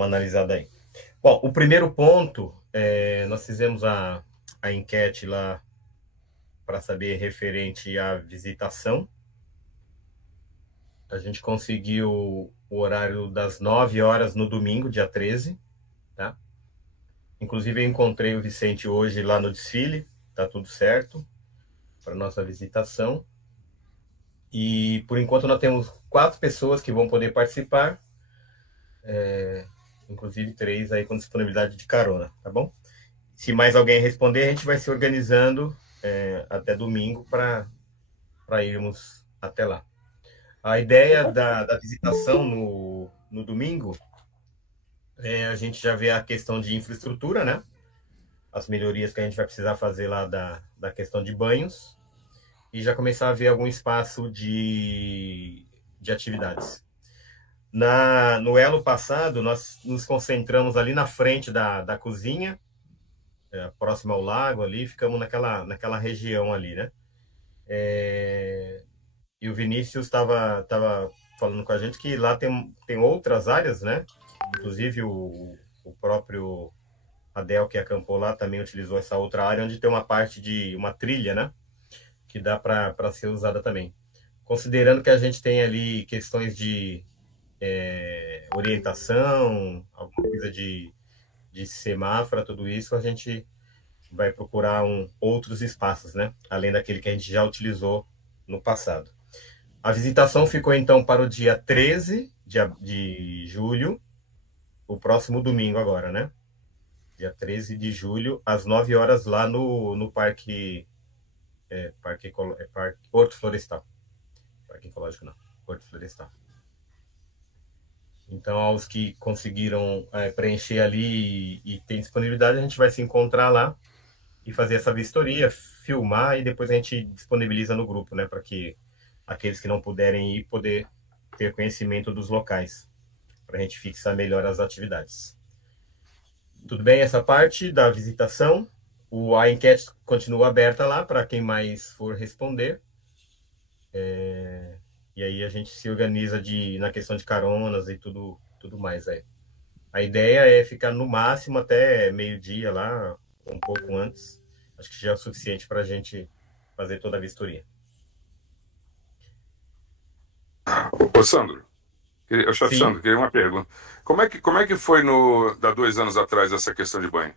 uma analisada aí. Bom, o primeiro ponto, nós fizemos a enquete lá para saber referente à visitação. A gente conseguiu o horário das 9 horas no domingo, dia 13, tá? Inclusive, eu encontrei o Vicente hoje lá no desfile, tá tudo certo para nossa visitação. E, por enquanto, nós temos 4 pessoas que vão poder participar, inclusive 3 aí com disponibilidade de carona, tá bom? Se mais alguém responder, a gente vai se organizando até domingo para irmos até lá. A ideia da visitação no domingo a gente já vê a questão de infraestrutura, né? As melhorias que a gente vai precisar fazer lá da questão de banhos e já começar a ver algum espaço de atividades. No elo passado, nós nos concentramos ali na frente da cozinha, próximo ao lago ali, ficamos naquela região ali, né? E o Vinícius estava falando com a gente que lá tem outras áreas, né? Inclusive o próprio Adel, que acampou lá, também utilizou essa outra área, onde tem uma parte de uma trilha, né? Que dá para ser usada também. Considerando que a gente tem ali questões de orientação, alguma coisa de semáforo, tudo isso, a gente vai procurar outros espaços, né? Além daquele que a gente já utilizou no passado. A visitação ficou, então, para o dia 13 de julho, o próximo domingo agora, né? Dia 13 de julho, às 9 horas, lá no Parque Horto Florestal. Parque Ecológico não, Horto Florestal. Então, aos que conseguiram preencher ali e tem disponibilidade, a gente vai se encontrar lá e fazer essa vistoria, filmar e depois a gente disponibiliza no grupo, né? Para que aqueles que não puderem ir, poder ter conhecimento dos locais, para a gente fixar melhor as atividades. Tudo bem essa parte da visitação? A enquete continua aberta lá para quem mais for responder. E aí a gente se organiza na questão de caronas e tudo mais aí. A ideia é ficar no máximo até meio-dia lá, um pouco antes. Acho que já é o suficiente para a gente fazer toda a vistoria. Ô, Sandro, chefe Sim. Sandro, queria uma pergunta. Como é que foi há 2 anos atrás essa questão de banho?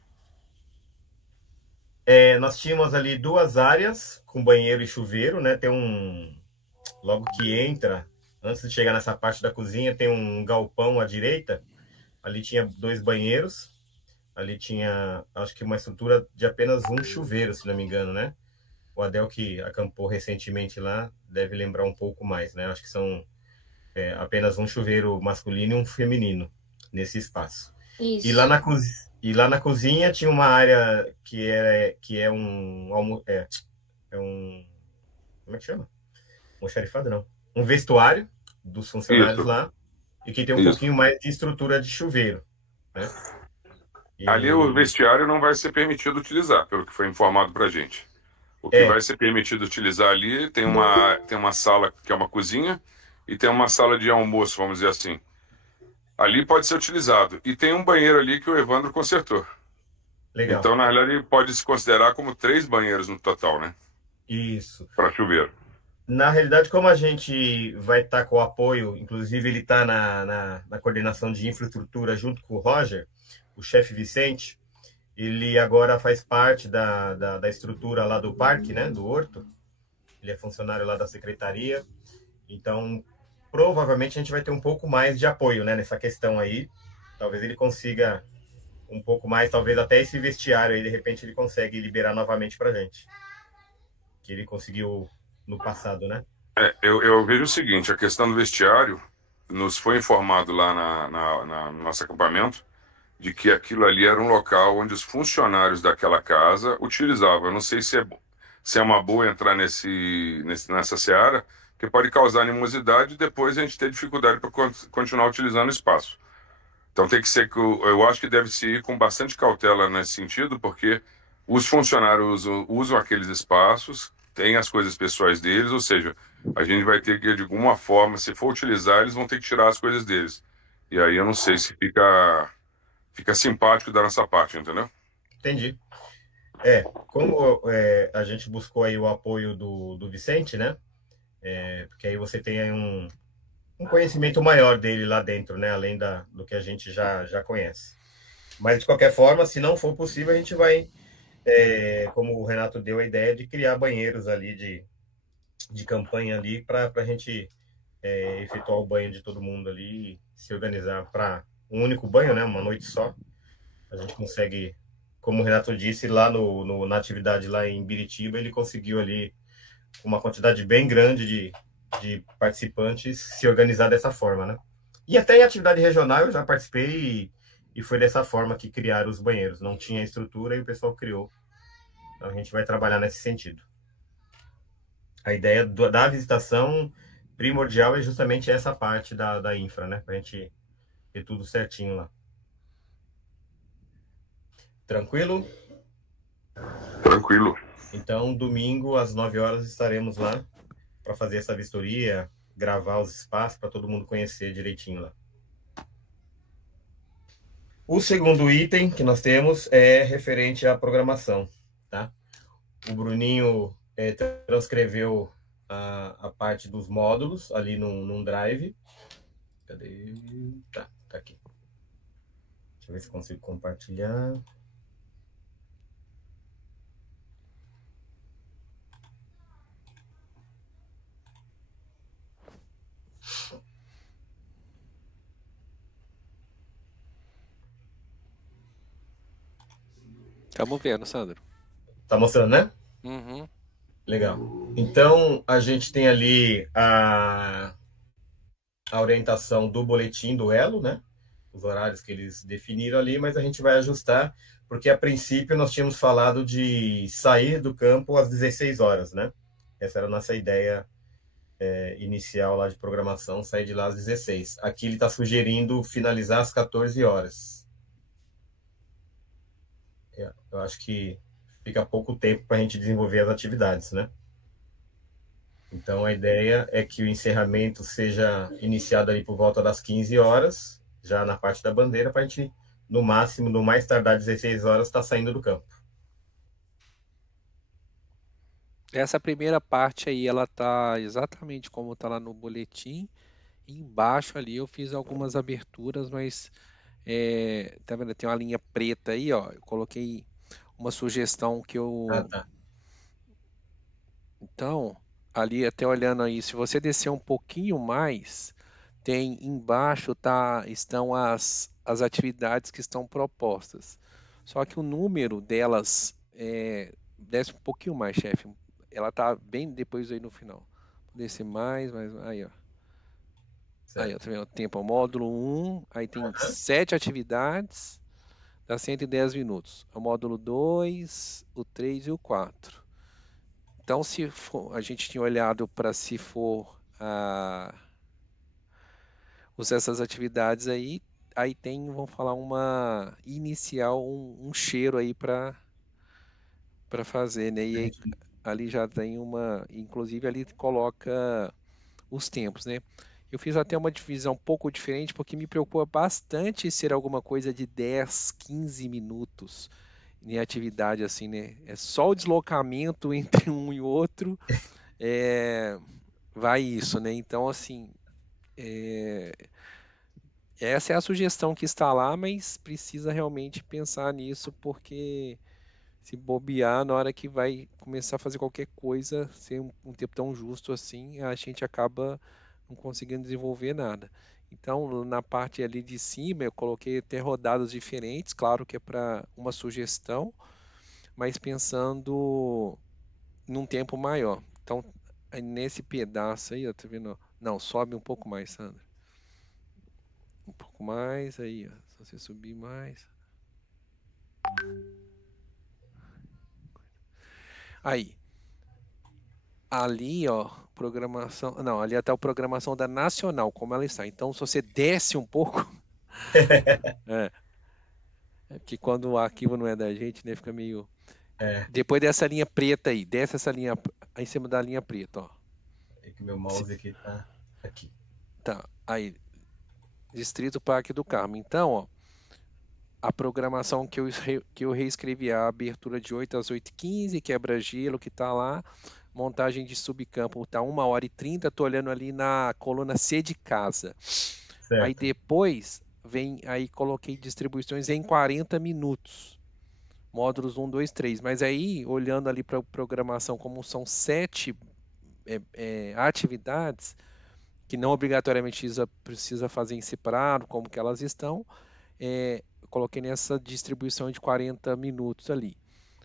Nós tínhamos ali 2 áreas com banheiro e chuveiro, né? Logo que entra, antes de chegar nessa parte da cozinha, tem um galpão à direita. Ali tinha 2 banheiros. Ali tinha, acho que uma estrutura de apenas um chuveiro, se não me engano, né? O Adel, que acampou recentemente lá, deve lembrar um pouco mais, né? Acho que são apenas um chuveiro masculino e um feminino nesse espaço. E lá Isso. lá na cozinha tinha uma área que é um... Como é que chama? Um xerifado, não. Um vestuário dos funcionários Isso, lá e que tem um isso. pouquinho mais de estrutura de chuveiro, né? Ali o E vestiário não vai ser permitido utilizar, pelo que foi informado para a gente. O que é, vai ser permitido utilizar ali tem uma sala que é uma cozinha e tem uma sala de almoço, vamos dizer assim. Ali pode ser utilizado. E tem um banheiro ali que o Evandro consertou. legal. Então, na realidade, pode se considerar como 3 banheiros no total, né? Isso. Para chuveiro. Na realidade, como a gente vai estar com o apoio, inclusive ele está na coordenação de infraestrutura junto com o Roger, o chefe Vicente, ele agora faz parte da estrutura lá do parque, né, do Horto. Ele é funcionário lá da secretaria. Então, provavelmente a gente vai ter um pouco mais de apoio, né, nessa questão aí. Talvez ele consiga um pouco mais, talvez até esse vestiário aí, de repente ele consegue liberar novamente para a gente. Que ele conseguiu no passado, né? Eu vejo o seguinte, a questão do vestiário, nos foi informado lá no nosso acampamento, de que aquilo ali era um local onde os funcionários daquela casa utilizavam. Eu não sei se é uma boa entrar nessa seara, porque pode causar animosidade e depois a gente ter dificuldade para continuar utilizando o espaço. Então tem que ser que eu acho que deve se ir com bastante cautela nesse sentido, porque os funcionários usam aqueles espaços, têm as coisas pessoais deles, ou seja, a gente vai ter que, de alguma forma, se for utilizar, eles vão ter que tirar as coisas deles. E aí eu não sei se fica simpático da nossa parte, entendeu? Entendi. Como a gente buscou aí o apoio do Vicente, né? Porque aí você tem aí um conhecimento maior dele lá dentro, né? Além do que a gente já conhece. Mas, de qualquer forma, se não for possível, a gente vai, como o Renato deu a ideia, de criar banheiros ali de campanha ali para a gente efetuar o banho de todo mundo ali e se organizar para um único banho, né? Uma noite só. A gente consegue, como o Renato disse, lá na atividade lá em Biritiba, ele conseguiu ali uma quantidade bem grande de participantes se organizar dessa forma, né? E até em atividade regional eu já participei e foi dessa forma que criaram os banheiros. Não tinha estrutura e o pessoal criou. Então a gente vai trabalhar nesse sentido. A ideia da visitação primordial é justamente essa parte da infra, né? Para a gente ter tudo certinho lá. Tranquilo? Tranquilo. Então, domingo, às 9 horas, estaremos lá para fazer essa vistoria, gravar os espaços para todo mundo conhecer direitinho lá. O segundo item que nós temos é referente à programação, tá? O Bruninho transcreveu a parte dos módulos ali num Drive. Cadê? Tá aqui. Deixa eu ver se consigo compartilhar. Estamos vendo, Sandro. Tá mostrando, né? Uhum. Legal. Então, a gente tem ali a orientação do boletim do Elo, né? Os horários que eles definiram ali, mas a gente vai ajustar, porque a princípio nós tínhamos falado de sair do campo às 16 horas, né? Essa era a nossa ideia inicial lá de programação, sair de lá às 16. Aqui ele está sugerindo finalizar às 14 horas. Eu acho que fica pouco tempo para a gente desenvolver as atividades, né? Então, a ideia é que o encerramento seja iniciado ali por volta das 15 horas, já na parte da bandeira, para a gente, no máximo, no mais tardar 16 horas, estar saindo do campo. Essa primeira parte aí, ela tá exatamente como tá lá no boletim. E embaixo ali eu fiz algumas aberturas, mas tá vendo? Tem uma linha preta aí, ó. Eu coloquei uma sugestão que Ah, eu. tá. Então, ali até olhando aí, se você descer um pouquinho mais, tem embaixo estão as atividades que estão propostas. Só que o número delas desce um pouquinho mais, chefe. Ela tá bem depois aí no final. Vou descer mais, aí, ó. Aí, ó, Certo. tá vendo? Tempo ao módulo 1, aí tem 7 atividades, dá 110 minutos. O módulo 2, o 3 e o 4. Então, se for, a gente tinha olhado para se for usar essas atividades aí tem, vamos falar, uma inicial, um cheiro aí para fazer, né? E aí, ali já tem inclusive ali coloca os tempos, né? Eu fiz até uma divisão um pouco diferente porque me preocupa bastante ser alguma coisa de 10, 15 minutos em atividade assim, né? É só o deslocamento entre um e outro, vai isso, né? Então, assim, essa é a sugestão que está lá, mas precisa realmente pensar nisso porque se bobear na hora que vai começar a fazer qualquer coisa, sem um tempo tão justo assim, a gente acaba não conseguindo desenvolver nada. Então, na parte ali de cima, eu coloquei até rodadas diferentes, claro que é para uma sugestão, mas pensando num tempo maior. Então, aí nesse pedaço aí, ó, tá vendo? Não, sobe um pouco mais, Sandra. Um pouco mais, aí, ó. Se você subir mais. Aí, ali, ó, programação. Não, ali até a programação da Nacional, como ela está. Então, se você desce um pouco, é, que quando o arquivo não é da gente, né, fica meio. É, Depois dessa linha preta aí, desce essa linha aí em cima da linha preta, ó. é que meu mouse aqui tá aqui. Tá, aí. Distrito Parque do Carmo. Então, ó, a programação que eu reescrevi, a abertura de 8 às 8h15, quebra-gelo que tá lá, montagem de subcampo tá 1h30, tô olhando ali na coluna C de casa. Aí Certo. depois aí coloquei distribuições em 40 minutos. Módulos 1, 2, 3. Mas aí, olhando ali para a programação, como são 7 atividades, que não obrigatoriamente precisa fazer em separado, como que elas estão, eu coloquei nessa distribuição de 40 minutos ali.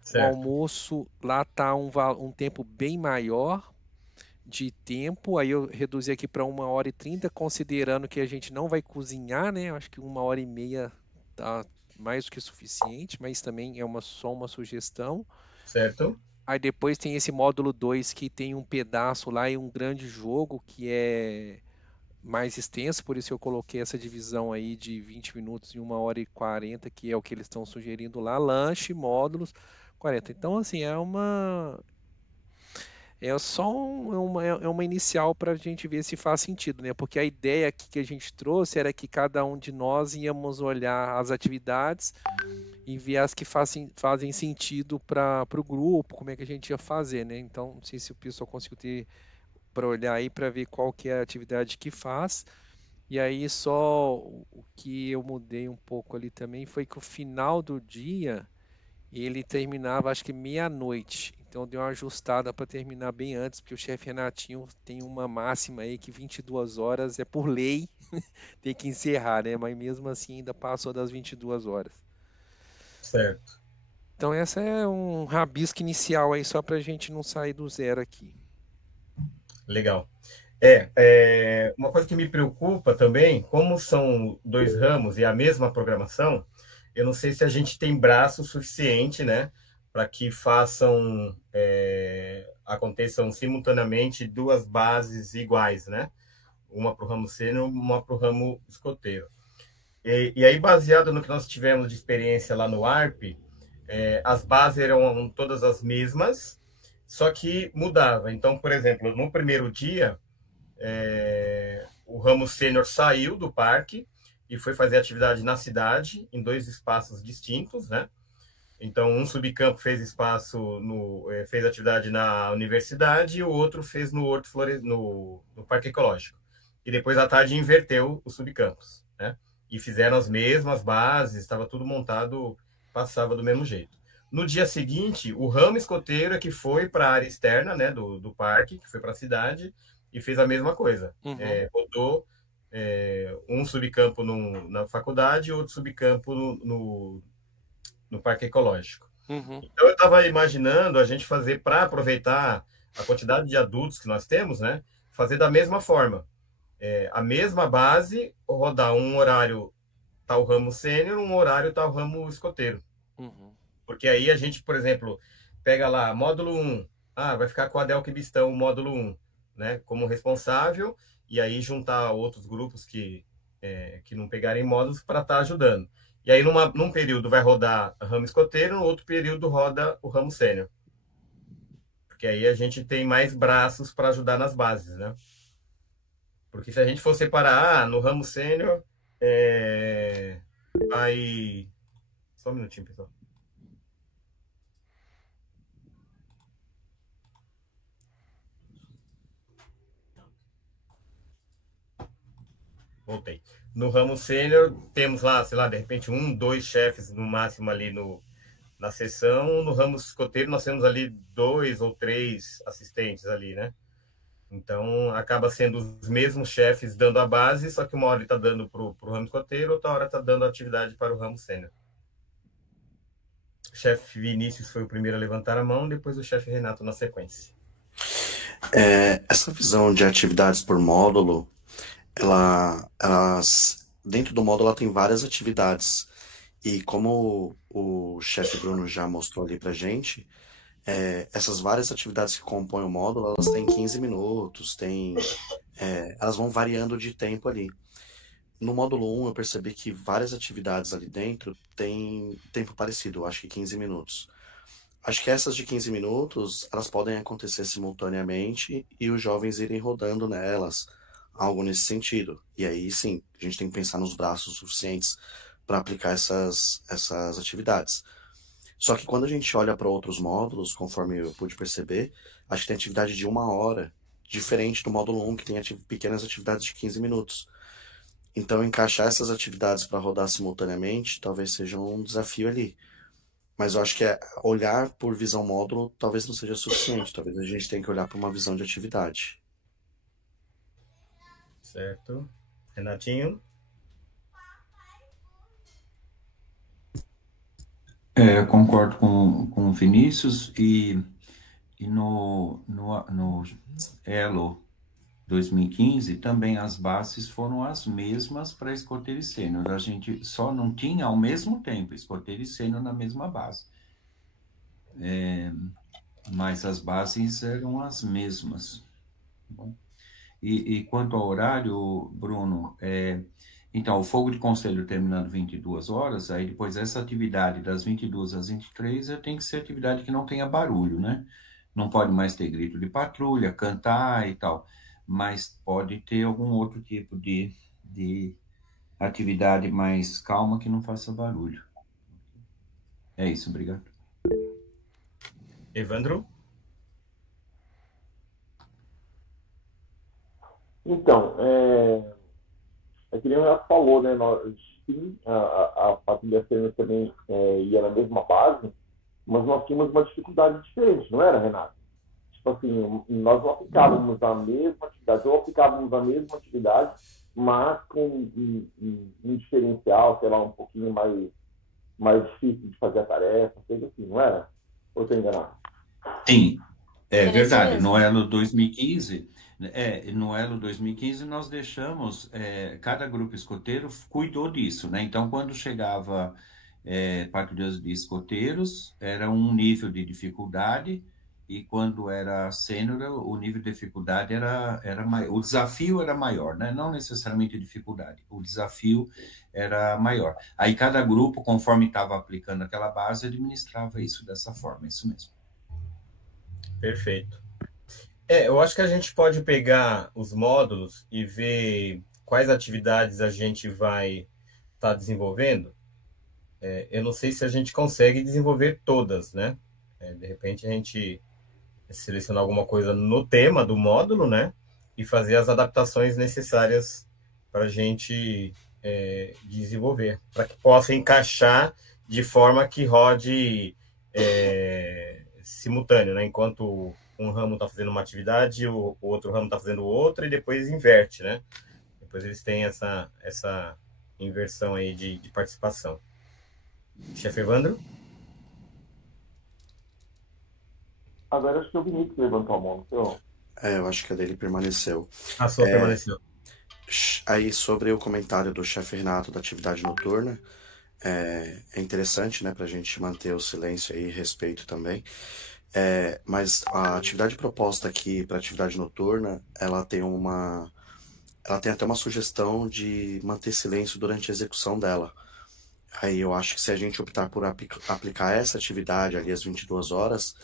O Certo. almoço lá está um tempo bem maior de tempo, aí eu reduzi aqui para 1h30, considerando que a gente não vai cozinhar, né? Eu acho que 1h30 tá mais do que suficiente, mas também só uma sugestão. Certo. Aí depois tem esse módulo 2 que tem um pedaço lá e um grande jogo que é mais extenso, por isso eu coloquei essa divisão aí de 20 minutos em 1h40, que é o que eles estão sugerindo lá, lanche, módulos, 40. Então, assim, é uma inicial para a gente ver se faz sentido, né? Porque a ideia aqui que a gente trouxe era que cada um de nós íamos olhar as atividades e ver as que fazem sentido para o grupo, como é que a gente ia fazer, né? Então, não sei se o pessoal conseguiu ter para olhar aí para ver qual que é a atividade que faz. E aí só o que eu mudei um pouco ali também foi que o final do dia ele terminava acho que meia-noite. Então deu uma ajustada para terminar bem antes, porque o chefe Renatinho tem uma máxima aí que 22 horas é por lei, tem que encerrar, né? Mas mesmo assim ainda passou das 22 horas. Certo. Então essa é um rabisco inicial aí só para a gente não sair do zero aqui. Legal. Uma coisa que me preocupa também, como são dois ramos e a mesma programação, eu não sei se a gente tem braço suficiente, né, para que aconteçam simultaneamente duas bases iguais, né? Uma para o ramo sênior, uma para o ramo escoteiro. E aí, baseado no que nós tivemos de experiência lá no ARP, as bases eram todas as mesmas, só que mudava. Então, por exemplo, no primeiro dia, o ramo sênior saiu do parque e foi fazer atividade na cidade, em dois espaços distintos, né? Então, um subcampo fez atividade na universidade e o outro fez no Parque Ecológico. E depois, à tarde, inverteu os subcampos, né? E fizeram as mesmas bases, estava tudo montado, passava do mesmo jeito. No dia seguinte, o ramo escoteiro é que foi para a área externa, né, do parque, que foi para a cidade, e fez a mesma coisa. Uhum. Botou um subcampo na faculdade e outro subcampo no Parque Ecológico. Uhum. Então, eu estava imaginando a gente fazer, para aproveitar a quantidade de adultos que nós temos, né, fazer da mesma forma. A mesma base, rodar um horário tal ramo sênior, um horário tal ramo escoteiro. Uhum. Porque aí a gente, por exemplo, pega lá, módulo 1, vai ficar com a Delque Bistão, módulo 1, né, como responsável, e aí juntar outros grupos que não pegarem módulos para estar ajudando. E aí, num período vai rodar ramo escoteiro, no outro período roda o ramo sênior. Porque aí a gente tem mais braços para ajudar nas bases, né? Porque se a gente for separar, no ramo sênior, vai... Só um minutinho, pessoal. Voltei. No ramo sênior, temos lá, sei lá, de repente, 1, 2 chefes no máximo ali na sessão. No ramo escoteiro, nós temos ali 2 ou 3 assistentes ali, né? Então, acaba sendo os mesmos chefes dando a base, só que uma hora ele está dando para o ramo escoteiro, outra hora está dando atividade para o ramo sênior. O chefe Vinícius foi o primeiro a levantar a mão, depois o chefe Renato na sequência. Essa visão de atividades por módulo, dentro do módulo ela tem várias atividades. E como o chefe Bruno já mostrou ali pra gente, essas várias atividades que compõem o módulo, elas têm 15 minutos, elas vão variando de tempo ali. No módulo 1 eu percebi que várias atividades ali dentro têm tempo parecido, acho que 15 minutos. Acho que essas de 15 minutos, elas podem acontecer simultaneamente e os jovens irem rodando nelas algo nesse sentido. E aí, sim, a gente tem que pensar nos braços suficientes para aplicar essas atividades. Só que quando a gente olha para outros módulos, conforme eu pude perceber, acho que tem atividade de 1 hora, diferente do módulo 1, que tem pequenas atividades de 15 minutos. Então, encaixar essas atividades para rodar simultaneamente talvez seja um desafio ali. Mas eu acho que olhar por visão módulo talvez não seja suficiente. Talvez a gente tenha que olhar para uma visão de atividade. Certo. Renatinho? Eu concordo com o Vinícius e no Elo 2015 também as bases foram as mesmas para escoteiro e sênior. A gente só não tinha ao mesmo tempo escoteiro e sênior na mesma base. Mas as bases eram as mesmas. Bom, e quanto ao horário, Bruno, então, o fogo de conselho terminando 22 horas, aí depois essa atividade das 22 às 23 tem que ser atividade que não tenha barulho, né? Não pode mais ter grito de patrulha, cantar e tal, mas pode ter algum outro tipo de atividade mais calma que não faça barulho. É isso, obrigado. Evandro? Então, é que nem o Renato falou, né? Sim, a família Sênior também ia na mesma base, mas nós tínhamos uma dificuldade diferente, não era, Renato? Tipo assim, nós não aplicávamos a mesma atividade, ou aplicávamos a mesma atividade, mas com um diferencial, sei lá, um pouquinho mais difícil de fazer a tarefa, coisa assim, não era? Ou estou enganado? Sim, é Era isso verdade. mesmo. No Elo 2015, no Elo 2015 nós deixamos, cada grupo escoteiro cuidou disso, né? Então, quando chegava patrulhas de escoteiros, era um nível de dificuldade, e quando era sênior, o nível de dificuldade era maior. O desafio era maior, né? Não necessariamente a dificuldade, o desafio era maior. Aí cada grupo, conforme estava aplicando aquela base, administrava isso dessa forma, isso mesmo. Perfeito. Eu acho que a gente pode pegar os módulos e ver quais atividades a gente vai estar desenvolvendo. Eu não sei se a gente consegue desenvolver todas, né? De repente a gente selecionar alguma coisa no tema do módulo, né? E fazer as adaptações necessárias para a gente desenvolver, para que possa encaixar de forma que rode simultâneo, né? Enquanto um ramo está fazendo uma atividade, o outro ramo está fazendo outra, e depois inverte, né? Depois eles têm essa inversão aí de participação. Chefe Evandro? Agora acho que o Vinícius levantou a mão, não sei. Eu acho que a dele permaneceu. A sua permaneceu. Aí, sobre o comentário do chefe Renato da atividade noturna, é interessante, né, para a gente manter o silêncio aí e respeito também. Mas a atividade proposta aqui para atividade noturna, ela tem até uma sugestão de manter silêncio durante a execução dela. Aí eu acho que se a gente optar por aplicar essa atividade ali às 22 horas,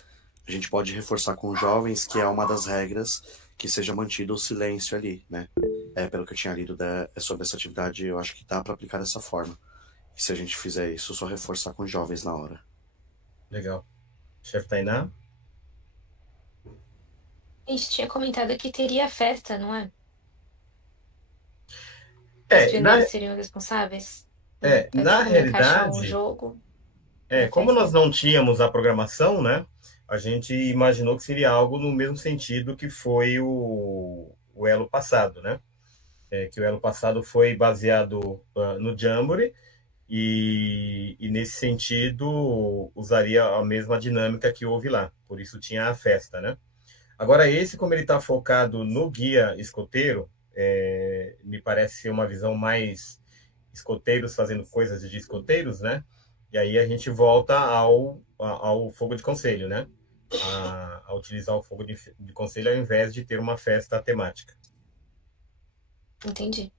a gente pode reforçar com os jovens que é uma das regras que seja mantido o silêncio ali, né? Pelo que eu tinha lido sobre essa atividade, eu acho que dá para aplicar dessa forma. E se a gente fizer isso, só reforçar com os jovens na hora. Legal. Chefe Tainá? A gente tinha comentado que teria festa, não é? Os treinadores seriam responsáveis? Na encaixar um realidade, jogo. como nós não tínhamos a programação, né? A gente imaginou que seria algo no mesmo sentido que foi o Elo passado, né? Que o Elo passado foi baseado no Jamboree, e nesse sentido usaria a mesma dinâmica que houve lá, por isso tinha a festa, né? Agora esse, como ele está focado no guia escoteiro, me parece ser uma visão mais escoteiros fazendo coisas de escoteiros, né? E aí a gente volta ao fogo de conselho, né? A utilizar o fogo de conselho ao invés de ter uma festa temática. Entendi.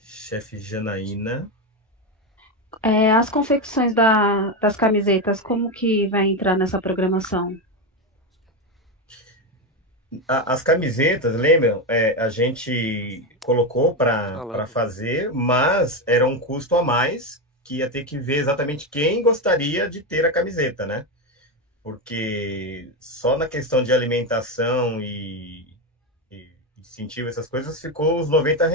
Chefe Janaína. As confecções das camisetas, como que vai entrar nessa programação? As camisetas, lembram? A gente colocou para Falando. fazer, mas era um custo a mais que ia ter que ver exatamente quem gostaria de ter a camiseta, né? Porque só na questão de alimentação e incentivo, essas coisas, ficou os R$ 90.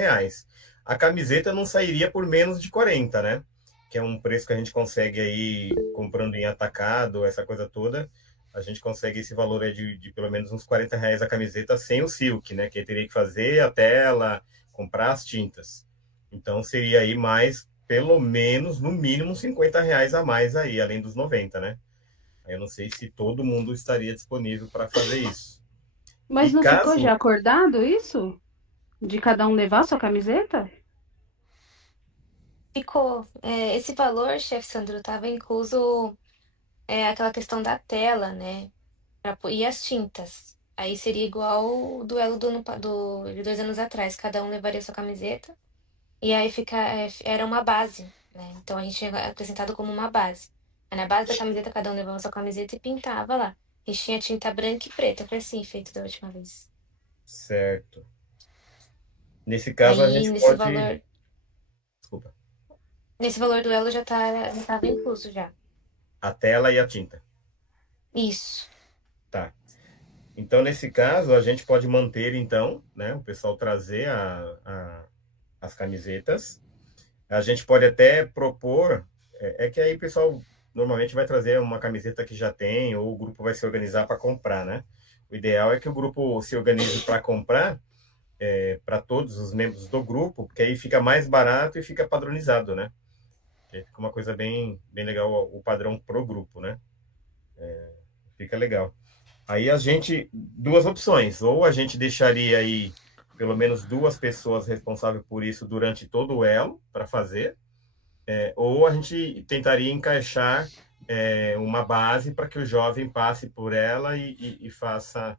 A camiseta não sairia por menos de 40, né? Que é um preço que a gente consegue aí comprando em atacado, essa coisa toda. A gente consegue esse valor aí de pelo menos uns R$ 40 a camiseta sem o silk, né? Que aí teria que fazer a tela, comprar as tintas. Então seria aí mais, pelo menos, no mínimo, R$ 50 a mais aí, além dos 90, né? Eu não sei se todo mundo estaria disponível para fazer isso. Mas E não ficou já caso acordado isso? De cada um levar sua camiseta? Ficou. Esse valor, chefe Sandro, estava incluso aquela questão da tela, né? E as tintas. Aí seria igual o duelo de 2 anos atrás. Cada um levaria sua camiseta. E aí era uma base, né? Então a gente tinha acrescentado como uma base. Aí na base da camiseta, cada um levava sua camiseta e pintava lá. E tinha tinta branca e preta. Foi assim feito da última vez. certo. Nesse caso, a Aí gente pode. Desculpa. nesse valor do elo já estava incluso já. A tela e a tinta. Isso. Tá. Então, nesse caso, a gente pode manter, então, né? O pessoal trazer as camisetas. A gente pode até propor. É que aí o pessoal normalmente vai trazer uma camiseta que já tem, ou o grupo vai se organizar para comprar, né? O ideal é que o grupo se organize para comprar para todos os membros do grupo, porque aí fica mais barato e fica padronizado, né? Que aí fica uma coisa bem, bem legal o padrão pro grupo, né? Fica legal. Aí a gente, duas opções, ou a gente deixaria aí pelo menos duas pessoas responsáveis por isso durante todo o elo para fazer, ou a gente tentaria encaixar uma base para que o jovem passe por ela e faça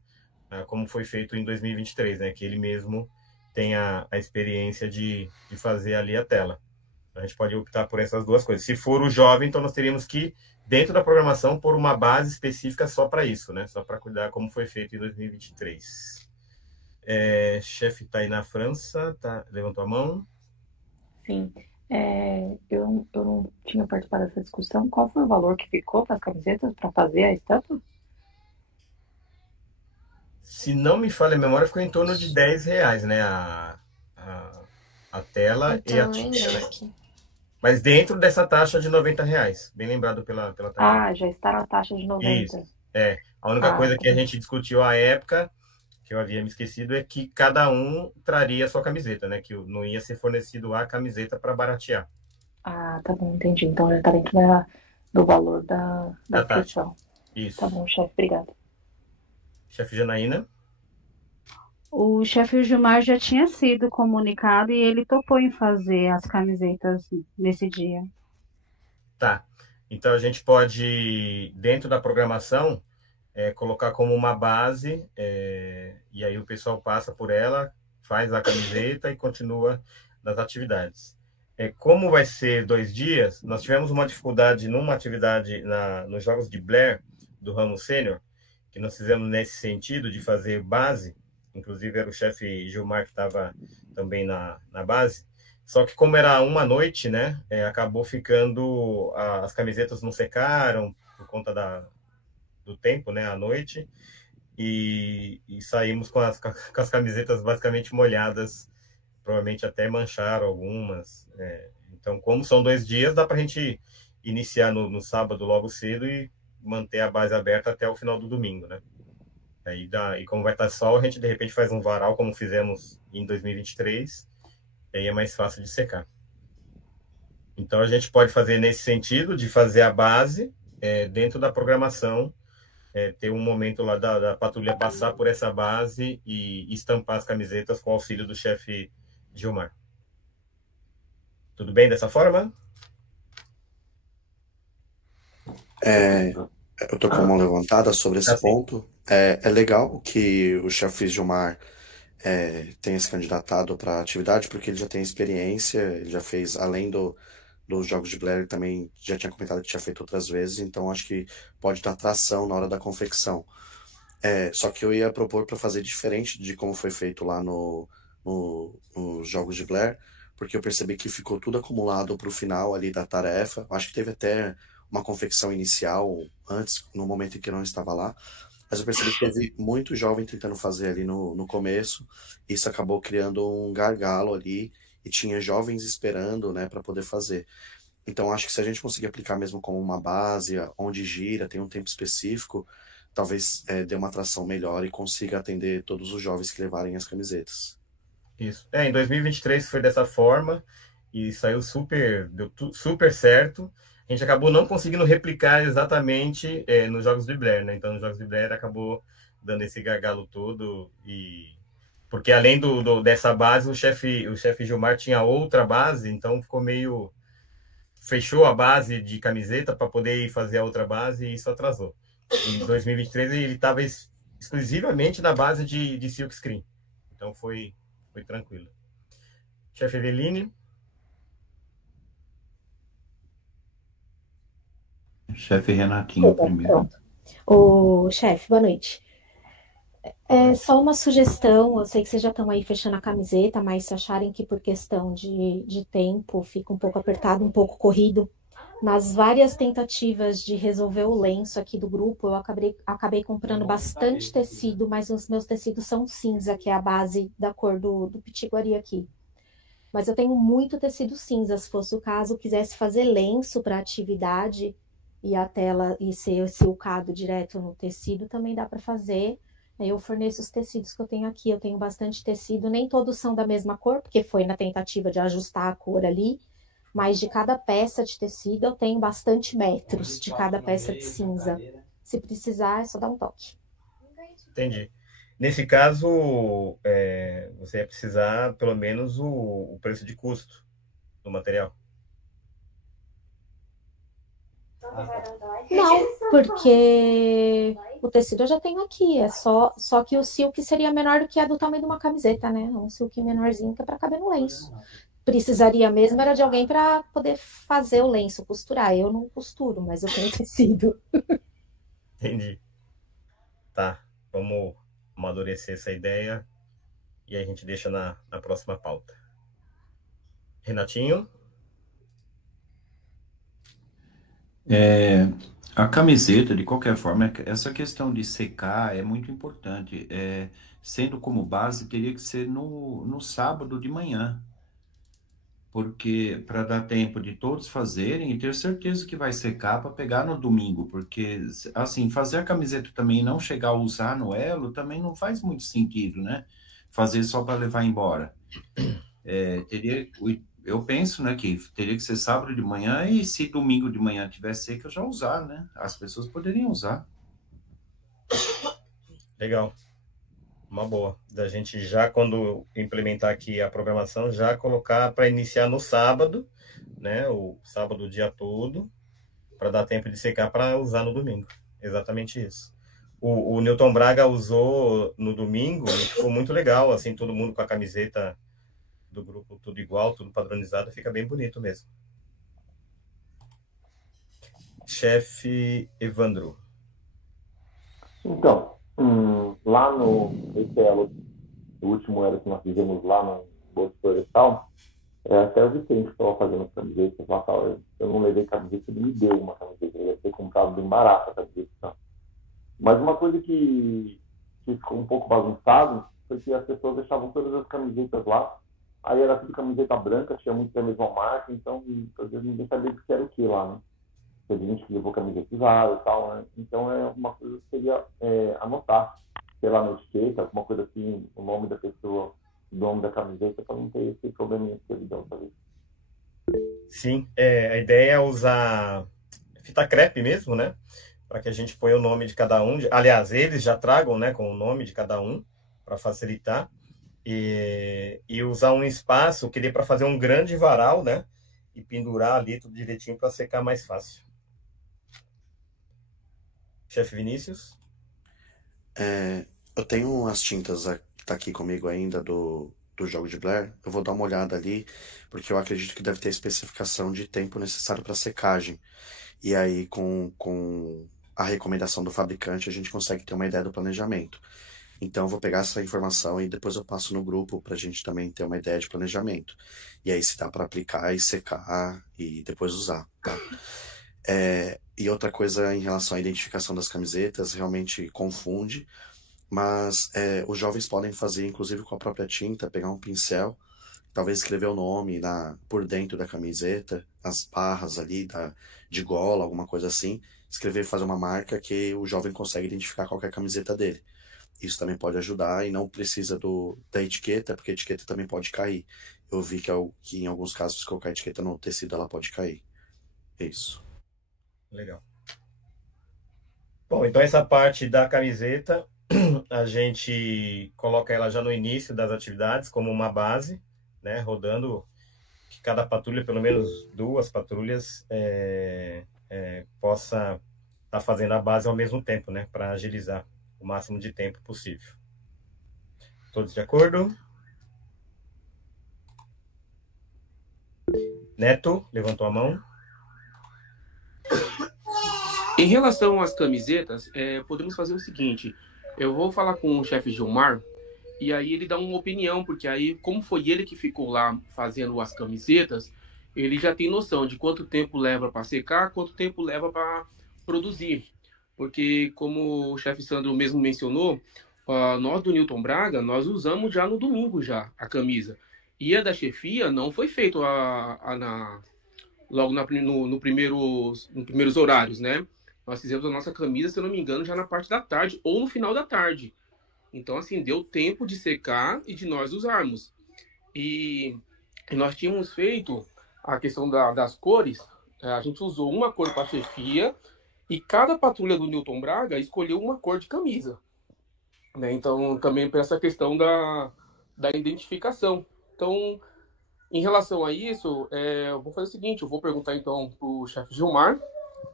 como foi feito em 2023, né? Que ele mesmo tenha a experiência de fazer ali a tela. A gente pode optar por essas duas coisas. Se for o jovem, então nós teríamos que, dentro da programação, pôr uma base específica só para isso, né? Só para cuidar como foi feito em 2023. Chefe está aí na França, levantou a mão. Sim. Eu não tinha participado dessa discussão. Qual foi o valor que ficou para as camisetas para fazer a estampa? Se não me falha a memória, ficou em torno de R$ 10, né? A tela Eu e a tô tinta, lembrando né? aqui. Mas dentro dessa taxa de R$ 90. Bem lembrado pela Thaís. Ah, já está na taxa de 90. Isso. A única Ah, coisa tá que a bom. gente discutiu à época, que eu havia me esquecido, é que cada um traria a sua camiseta, né? Que não ia ser fornecido a camiseta para baratear Ah, tá bom, entendi. Então já está dentro do valor da a taxa. inscrição. Tá Isso. bom, chefe, obrigado. Chefe Janaína? O chefe Gilmar já tinha sido comunicado e ele topou em fazer as camisetas nesse dia. Tá. Então a gente pode, dentro da programação, colocar como uma base, e aí o pessoal passa por ela, faz a camiseta e continua nas atividades. Como vai ser 2 dias, nós tivemos uma dificuldade numa atividade nos Jogos de Blair, do ramo sênior, que nós fizemos nesse sentido de fazer base, inclusive era o chefe Gilmar que estava também na base, só que como era uma noite, né, acabou ficando, as camisetas não secaram por conta do tempo, né, à noite, e saímos com as camisetas basicamente molhadas, provavelmente até mancharam algumas. Então, como são 2 dias, dá para a gente iniciar no sábado logo cedo e manter a base aberta até o final do domingo, né? E como vai estar sol, a gente de repente faz um varal, como fizemos em 2023, e aí é mais fácil de secar. Então, a gente pode fazer nesse sentido, de fazer a base dentro da programação, ter um momento lá da patrulha passar por essa base e estampar as camisetas com o auxílio do chefe Gilmar. Tudo bem dessa forma? Eu estou com a mão levantada sobre esse Tá sim. ponto. É legal que o chefe Gilmar tenha se candidatado para a atividade, porque ele já tem experiência, ele já fez, além dos Jogos de Blair, ele também já tinha comentado que tinha feito outras vezes, então acho que pode dar tração na hora da confecção. Só que eu ia propor para fazer diferente de como foi feito lá nos Jogos de Blair, porque eu percebi que ficou tudo acumulado para o final ali da tarefa. Acho que teve até uma confecção inicial antes, no momento em que eu não estava lá, mas eu percebi que teve muito jovem tentando fazer ali no começo. Isso acabou criando um gargalo ali e tinha jovens esperando, né, para poder fazer. Então, acho que se a gente conseguir aplicar mesmo como uma base, onde gira, tem um tempo específico, talvez dê uma atração melhor e consiga atender todos os jovens que levarem as camisetas. Isso. Em 2023 foi dessa forma e saiu deu super certo. A gente acabou não conseguindo replicar exatamente nos Jogos de Blair, né? Então, nos Jogos de Blair acabou dando esse gargalo todo porque além dessa base, o chefe Gilmar tinha outra base, então ficou meio fechou a base de camiseta para poder ir fazer a outra base e isso atrasou. Em 2023 ele estava exclusivamente na base de silkscreen. Então foi tranquilo. Chefe Eveline. Chefe Renatinho primeiro. Pronto. O chefe, boa noite. Só uma sugestão, eu sei que vocês já estão aí fechando a camiseta, mas se acharem que por questão de tempo fica um pouco apertado, um pouco corrido, nas várias tentativas de resolver o lenço aqui do grupo, eu acabei comprando bastante tecido, mas os meus tecidos são cinza, que é a base da cor do pitiguari aqui. Mas eu tenho muito tecido cinza, se fosse o caso, quisesse fazer lenço para atividade e a tela e ser silcado direto no tecido, também dá para fazer. Aí eu forneço os tecidos que eu tenho aqui, eu tenho bastante tecido, nem todos são da mesma cor, porque foi na tentativa de ajustar a cor ali, mas de cada peça de tecido eu tenho bastante metros de cada peça de cinza. Se precisar, é só dar um toque. Entendi. Nesse caso, você vai precisar pelo menos o preço de custo do material. Não, porque o tecido eu já tenho aqui, só que o silk seria menor do que a do tamanho de uma camiseta, né? Um silk menorzinho que é para caber no lenço. Precisaria mesmo era de alguém para poder fazer o lenço, costurar. Eu não costuro, mas eu tenho tecido. Entendi. Tá, vamos amadurecer essa ideia e a gente deixa na próxima pauta. Renatinho? A camiseta, de qualquer forma, essa questão de secar é muito importante. Sendo como base, teria que ser no sábado de manhã, porque para dar tempo de todos fazerem e ter certeza que vai secar para pegar no domingo, porque assim, fazer a camiseta também e não chegar a usar no elo também não faz muito sentido, né? Fazer só para levar embora. Eu penso, né, que teria que ser sábado de manhã e se domingo de manhã tiver seca, já usar, né? As pessoas poderiam usar. Legal. Uma boa. Da gente já, quando implementar aqui a programação, já colocar para iniciar no sábado, né? O sábado o dia todo, para dar tempo de secar para usar no domingo. Exatamente isso. O Newton Braga usou no domingo e ficou muito legal, assim, todo mundo com a camiseta do grupo tudo igual, tudo padronizado, fica bem bonito mesmo. Chefe Evandro. Então, lá esse elo, o último elo que nós fizemos lá no Bolso Florestal, até o Vicente estava fazendo as camisetas lá, eu não levei camiseta, ele me deu uma camiseta, ele ia ter comprado bem barata a camiseta. Tá? Mas uma coisa que ficou um pouco bagunçado foi que as pessoas deixavam todas as camisetas lá, aí era tudo camiseta branca, tinha muito da mesma marca, então às vezes ninguém sabia o que era o que lá, né? Teve gente que levou camiseta usada e tal, né? Então uma coisa que seria anotar, sei lá, na etiqueta, alguma coisa assim, o nome da pessoa, o nome da camiseta, para não ter esse probleminha de servidão, talvez. Sim, a ideia é usar fita crepe mesmo, né? Para que a gente ponha o nome de cada um. Aliás, eles já tragam, né, com o nome de cada um, para facilitar. E usar um espaço que dê para fazer um grande varal, né? E pendurar ali tudo direitinho para secar mais fácil. Chefe Vinícius? Eu tenho umas tintas que tá aqui comigo ainda do jogo de Blair. Eu vou dar uma olhada ali, porque eu acredito que deve ter especificação de tempo necessário para secagem. E aí, com a recomendação do fabricante, a gente consegue ter uma ideia do planejamento. Então, eu vou pegar essa informação e depois eu passo no grupo para a gente também ter uma ideia de planejamento. E aí, se dá para aplicar e secar e depois usar, tá? E outra coisa em relação à identificação das camisetas, realmente confunde, mas os jovens podem fazer, inclusive com a própria tinta, pegar um pincel, talvez escrever o nome por dentro da camiseta, nas barras ali de gola, alguma coisa assim, escrever, fazer uma marca que o jovem consegue identificar qual que é a camiseta dele. Isso também pode ajudar e não precisa da etiqueta, porque a etiqueta também pode cair. Eu vi que em alguns casos, se colocar a etiqueta no tecido, ela pode cair. É isso. Legal. Bom, então essa parte da camiseta, a gente coloca ela já no início das atividades, como uma base, né, rodando, que cada patrulha, pelo menos 2 patrulhas, possa estar fazendo a base ao mesmo tempo, né, para agilizar o máximo de tempo possível. Todos de acordo? Neto, levantou a mão. Em relação às camisetas, podemos fazer o seguinte, eu vou falar com o chefe Gilmar, e aí ele dá uma opinião, porque aí, como foi ele que ficou lá fazendo as camisetas, ele já tem noção de quanto tempo leva para secar, quanto tempo leva para produzir. Porque, como o chefe Sandro mesmo mencionou, nós do Newton Braga, nós usamos já no domingo já a camisa. E a da chefia não foi feito logo nos primeiros horários, né? Nós fizemos a nossa camisa, se eu não me engano, já na parte da tarde ou no final da tarde. Então, assim, deu tempo de secar e de nós usarmos. E nós tínhamos feito a questão das cores, a gente usou uma cor para a chefia e cada patrulha do Newton Braga escolheu uma cor de camisa. Né? Então, também para essa questão da identificação. Então, em relação a isso, eu vou fazer o seguinte, eu vou perguntar então para o chefe Gilmar,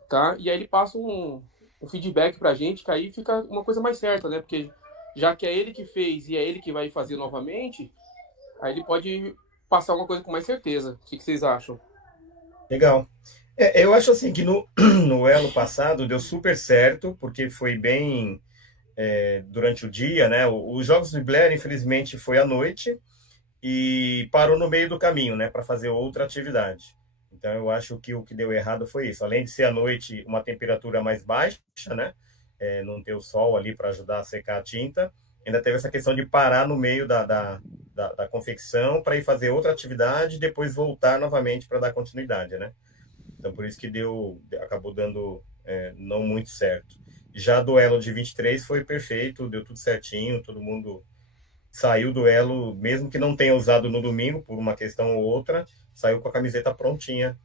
tá? E aí ele passa um feedback para a gente, que aí fica uma coisa mais certa, né? Porque já que é ele que fez e é ele que vai fazer novamente, aí ele pode passar uma coisa com mais certeza. O que vocês acham? Legal. Eu acho assim que no elo passado deu super certo, porque foi bem durante o dia, né? Os Jogos do Blair, infelizmente, foi à noite e parou no meio do caminho, né? Para fazer outra atividade. Então, eu acho que o que deu errado foi isso. Além de ser à noite uma temperatura mais baixa, né? Não ter o sol ali para ajudar a secar a tinta, ainda teve essa questão de parar no meio da confecção para ir fazer outra atividade e depois voltar novamente para dar continuidade, né? Então, por isso que acabou dando não muito certo. Já do elo de 23 foi perfeito, deu tudo certinho, todo mundo saiu do elo, mesmo que não tenha usado no domingo, por uma questão ou outra, saiu com a camiseta prontinha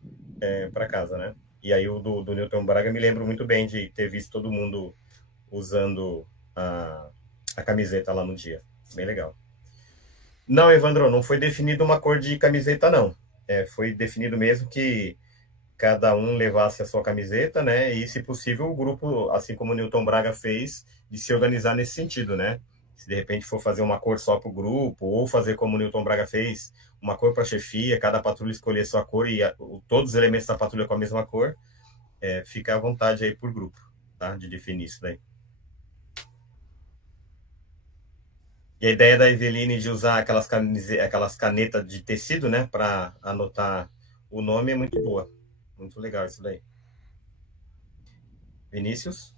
para casa, né? E aí o do Newton Braga me lembro muito bem de ter visto todo mundo usando a camiseta lá no dia. Bem legal. Não, Evandro, não foi definido uma cor de camiseta, não. Foi definido mesmo que cada um levasse a sua camiseta, né? E, se possível, o grupo, assim como o Newton Braga fez, de se organizar nesse sentido, né? Se de repente for fazer uma cor só para o grupo, ou fazer como o Newton Braga fez, uma cor para a chefia, cada patrulha escolher sua cor e todos os elementos da patrulha com a mesma cor, fica à vontade aí por grupo, tá? De definir isso daí. E a ideia da Eveline de usar aquelas canetas de tecido, né, para anotar o nome é muito boa. Muito legal isso daí. Vinícius?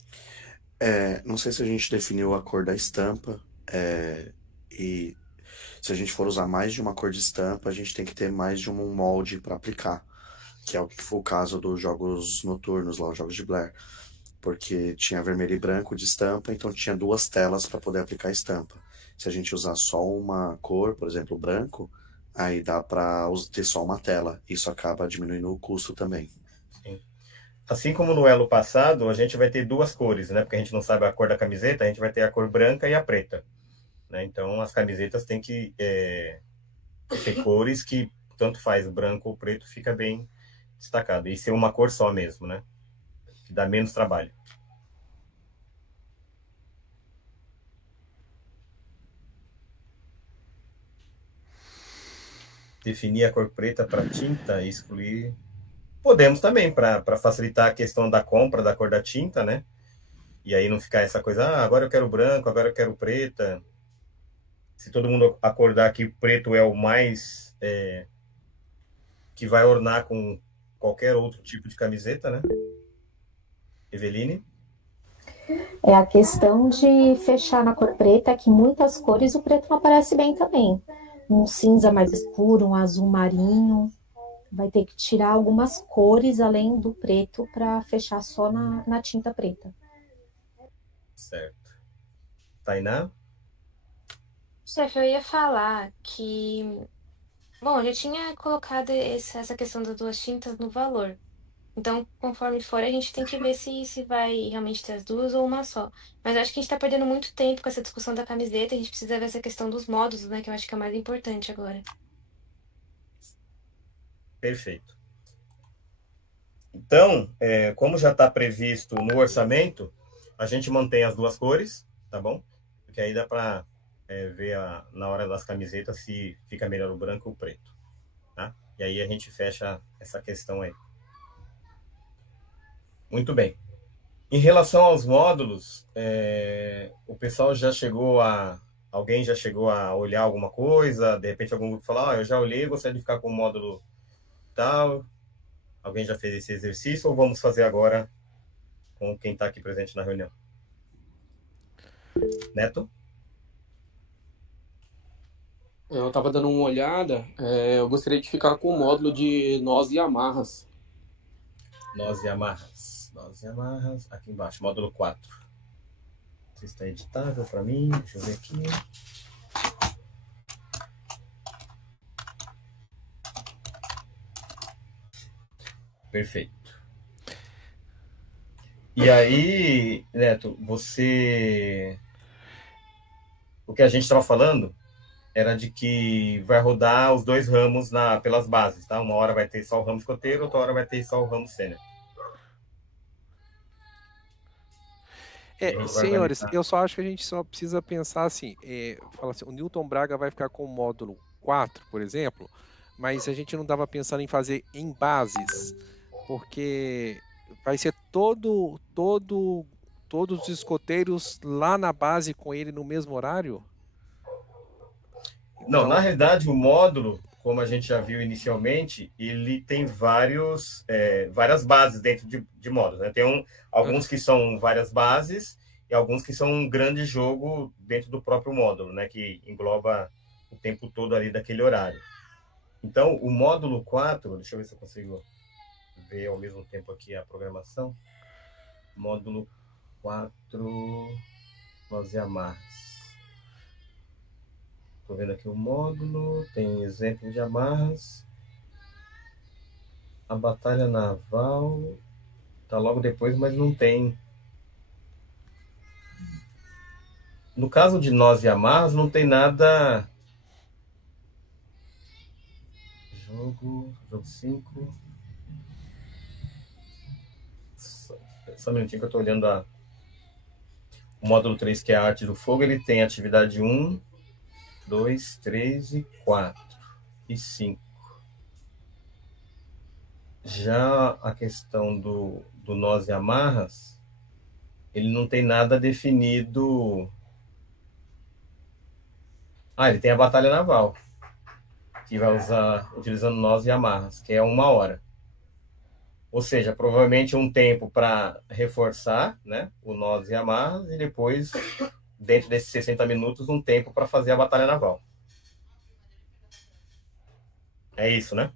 Não sei se a gente definiu a cor da estampa, e se a gente for usar mais de uma cor de estampa, a gente tem que ter mais de um molde para aplicar, que é o que foi o caso dos jogos noturnos, lá os jogos de Blair, porque tinha vermelho e branco de estampa, então tinha 2 telas para poder aplicar a estampa. Se a gente usar só uma cor, por exemplo, branco, aí dá para ter só uma tela. Isso acaba diminuindo o custo também. Sim. Assim como no elo passado, a gente vai ter 2 cores, né? Porque a gente não sabe a cor da camiseta, a gente vai ter a cor branca e a preta, né? Então, as camisetas têm que ser cores que tanto faz branco ou preto, fica bem destacado. E ser uma cor só mesmo, né? Que dá menos trabalho. Definir a cor preta para tinta e excluir. Podemos também, para facilitar a questão da compra da cor da tinta, né? E aí não ficar essa coisa, agora eu quero branco, agora eu quero preta. Se todo mundo acordar que preto é o mais que vai ornar com qualquer outro tipo de camiseta, né? Eveline? É a questão de fechar na cor preta, que muitas cores o preto não aparece bem também. Um cinza mais escuro, um azul marinho. Vai ter que tirar algumas cores além do preto para fechar só na tinta preta. Certo. Tainá? Chefe, eu ia falar que. Bom, eu já tinha colocado essa questão das duas tintas no valor. Então, conforme for, a gente tem que ver se vai realmente ter as duas ou uma só. Mas eu acho que a gente tá perdendo muito tempo com essa discussão da camiseta. A gente precisa ver essa questão dos módulos, né? Que eu acho que é o mais importante agora. Perfeito. Então, como já está previsto no orçamento, a gente mantém as duas cores, tá bom? Porque aí dá para ver na hora das camisetas se fica melhor o branco ou o preto, tá? E aí a gente fecha essa questão aí. Muito bem. Em relação aos módulos, o pessoal já chegou a... Alguém já chegou a olhar alguma coisa? De repente algum grupo falou, eu já olhei, gostaria de ficar com o módulo tal. Alguém já fez esse exercício ou vamos fazer agora com quem está aqui presente na reunião? Neto? Eu estava dando uma olhada, eu gostaria de ficar com o módulo de nós e amarras. Nós e amarras. Nós e amarras. Aqui embaixo, módulo 4. Se está editável para mim, deixa eu ver aqui. Perfeito. E aí, Neto, o que a gente estava falando era de que vai rodar os dois ramos pelas bases, tá? Uma hora vai ter só o ramo escoteiro, outra hora vai ter só o ramo sênior. Senhores, eu só acho que a gente só precisa pensar assim, fala assim, o Newton Braga vai ficar com o módulo 4, por exemplo, mas a gente não estava pensando em fazer em bases, porque vai ser todos os escoteiros lá na base com ele no mesmo horário? Não, na realidade, o módulo, como a gente já viu inicialmente, ele tem várias bases dentro de módulos, né? Tem alguns que são várias bases e alguns que são um grande jogo dentro do próprio módulo, né? Que engloba o tempo todo ali daquele horário. Então, o módulo 4, deixa eu ver se eu consigo ver ao mesmo tempo aqui a programação. Módulo 4, nós e amarras. Estou vendo aqui o módulo, tem exemplo de amarras. A batalha naval está logo depois, mas não tem. No caso de nós e amarras, não tem nada. Jogo 5. Só um minutinho que eu estou olhando o módulo 3, que é a arte do fogo. Ele tem atividade 1, 2, 3 e 4 e 5. Já a questão do nós e amarras, ele não tem nada definido. Ele tem a batalha naval, que vai utilizando nós e amarras, que é 1 hora. Ou seja, provavelmente um tempo para reforçar, né, o nós e amarras, e depois, dentro desses 60 minutos, um tempo para fazer a batalha naval. É isso, né?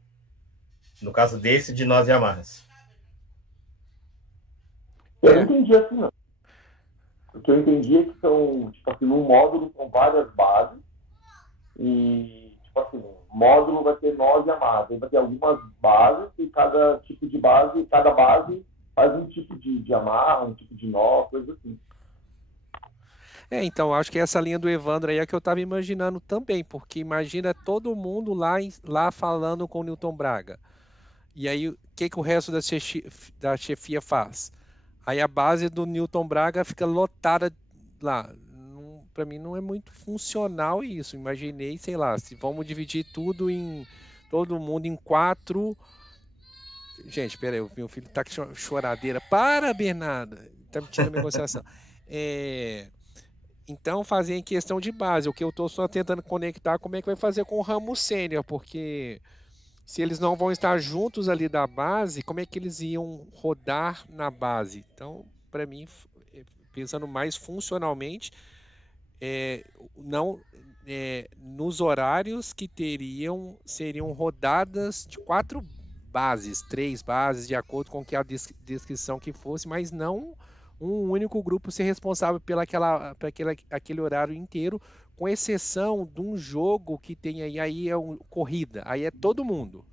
No caso desse, de nós e amarras. Eu não entendi assim, não. O que eu entendi é que são, tipo assim, num módulo são várias bases e, tipo assim, módulo vai ter nós e amarras. Aí vai ter algumas bases e cada tipo de base, cada base faz um tipo de amarra, um tipo de nó, coisa assim. Então, acho que essa linha do Evandro aí é que eu estava imaginando também, porque imagina todo mundo lá falando com o Newton Braga. E aí, o que o resto da chefia faz? Aí a base do Newton Braga fica lotada lá. Para mim não é muito funcional isso. Imaginei, sei lá, se vamos dividir todo mundo em 4. Gente, peraí, meu filho tá com choradeira. Para, Bernarda! tá metido na negociação. Então, fazer em questão de base. O que eu estou só tentando conectar, como é que vai fazer com o ramo sênior, porque se eles não vão estar juntos ali da base, como é que eles iam rodar na base? Então, para mim, pensando mais funcionalmente, não nos horários que seriam rodadas de 4 bases, 3 bases, de acordo com que a descrição que fosse, mas não um único grupo ser responsável aquele horário inteiro, com exceção de um jogo que tem aí é corrida, aí é todo mundo.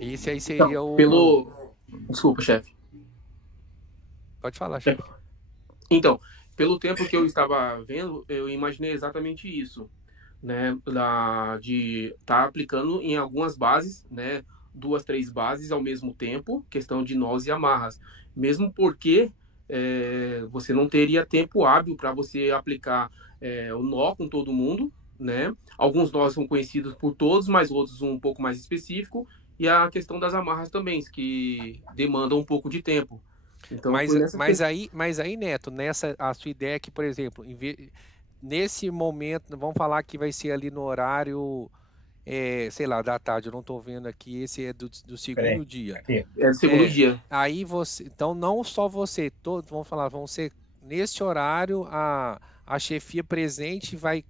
Esse aí seria Então, Desculpa, chefe. Pode falar, chefe. Então, pelo tempo que eu estava vendo, eu imaginei exatamente isso, né? De estar aplicando em algumas bases, né? 2, 3 bases ao mesmo tempo, questão de nós e amarras. Mesmo porque você não teria tempo hábil para você aplicar o nó com todo mundo, né? Alguns nós são conhecidos por todos, mas outros um pouco mais específico. E a questão das amarras também, que demandam um pouco de tempo. Então, mas aí, Neto, a sua ideia é que, por exemplo, nesse momento, vamos falar que vai ser ali no horário, sei lá, da tarde, eu não estou vendo aqui, esse é do segundo dia. Aqui. É do segundo dia. Aí então não só você, todos vão ser nesse horário, a chefia presente, vai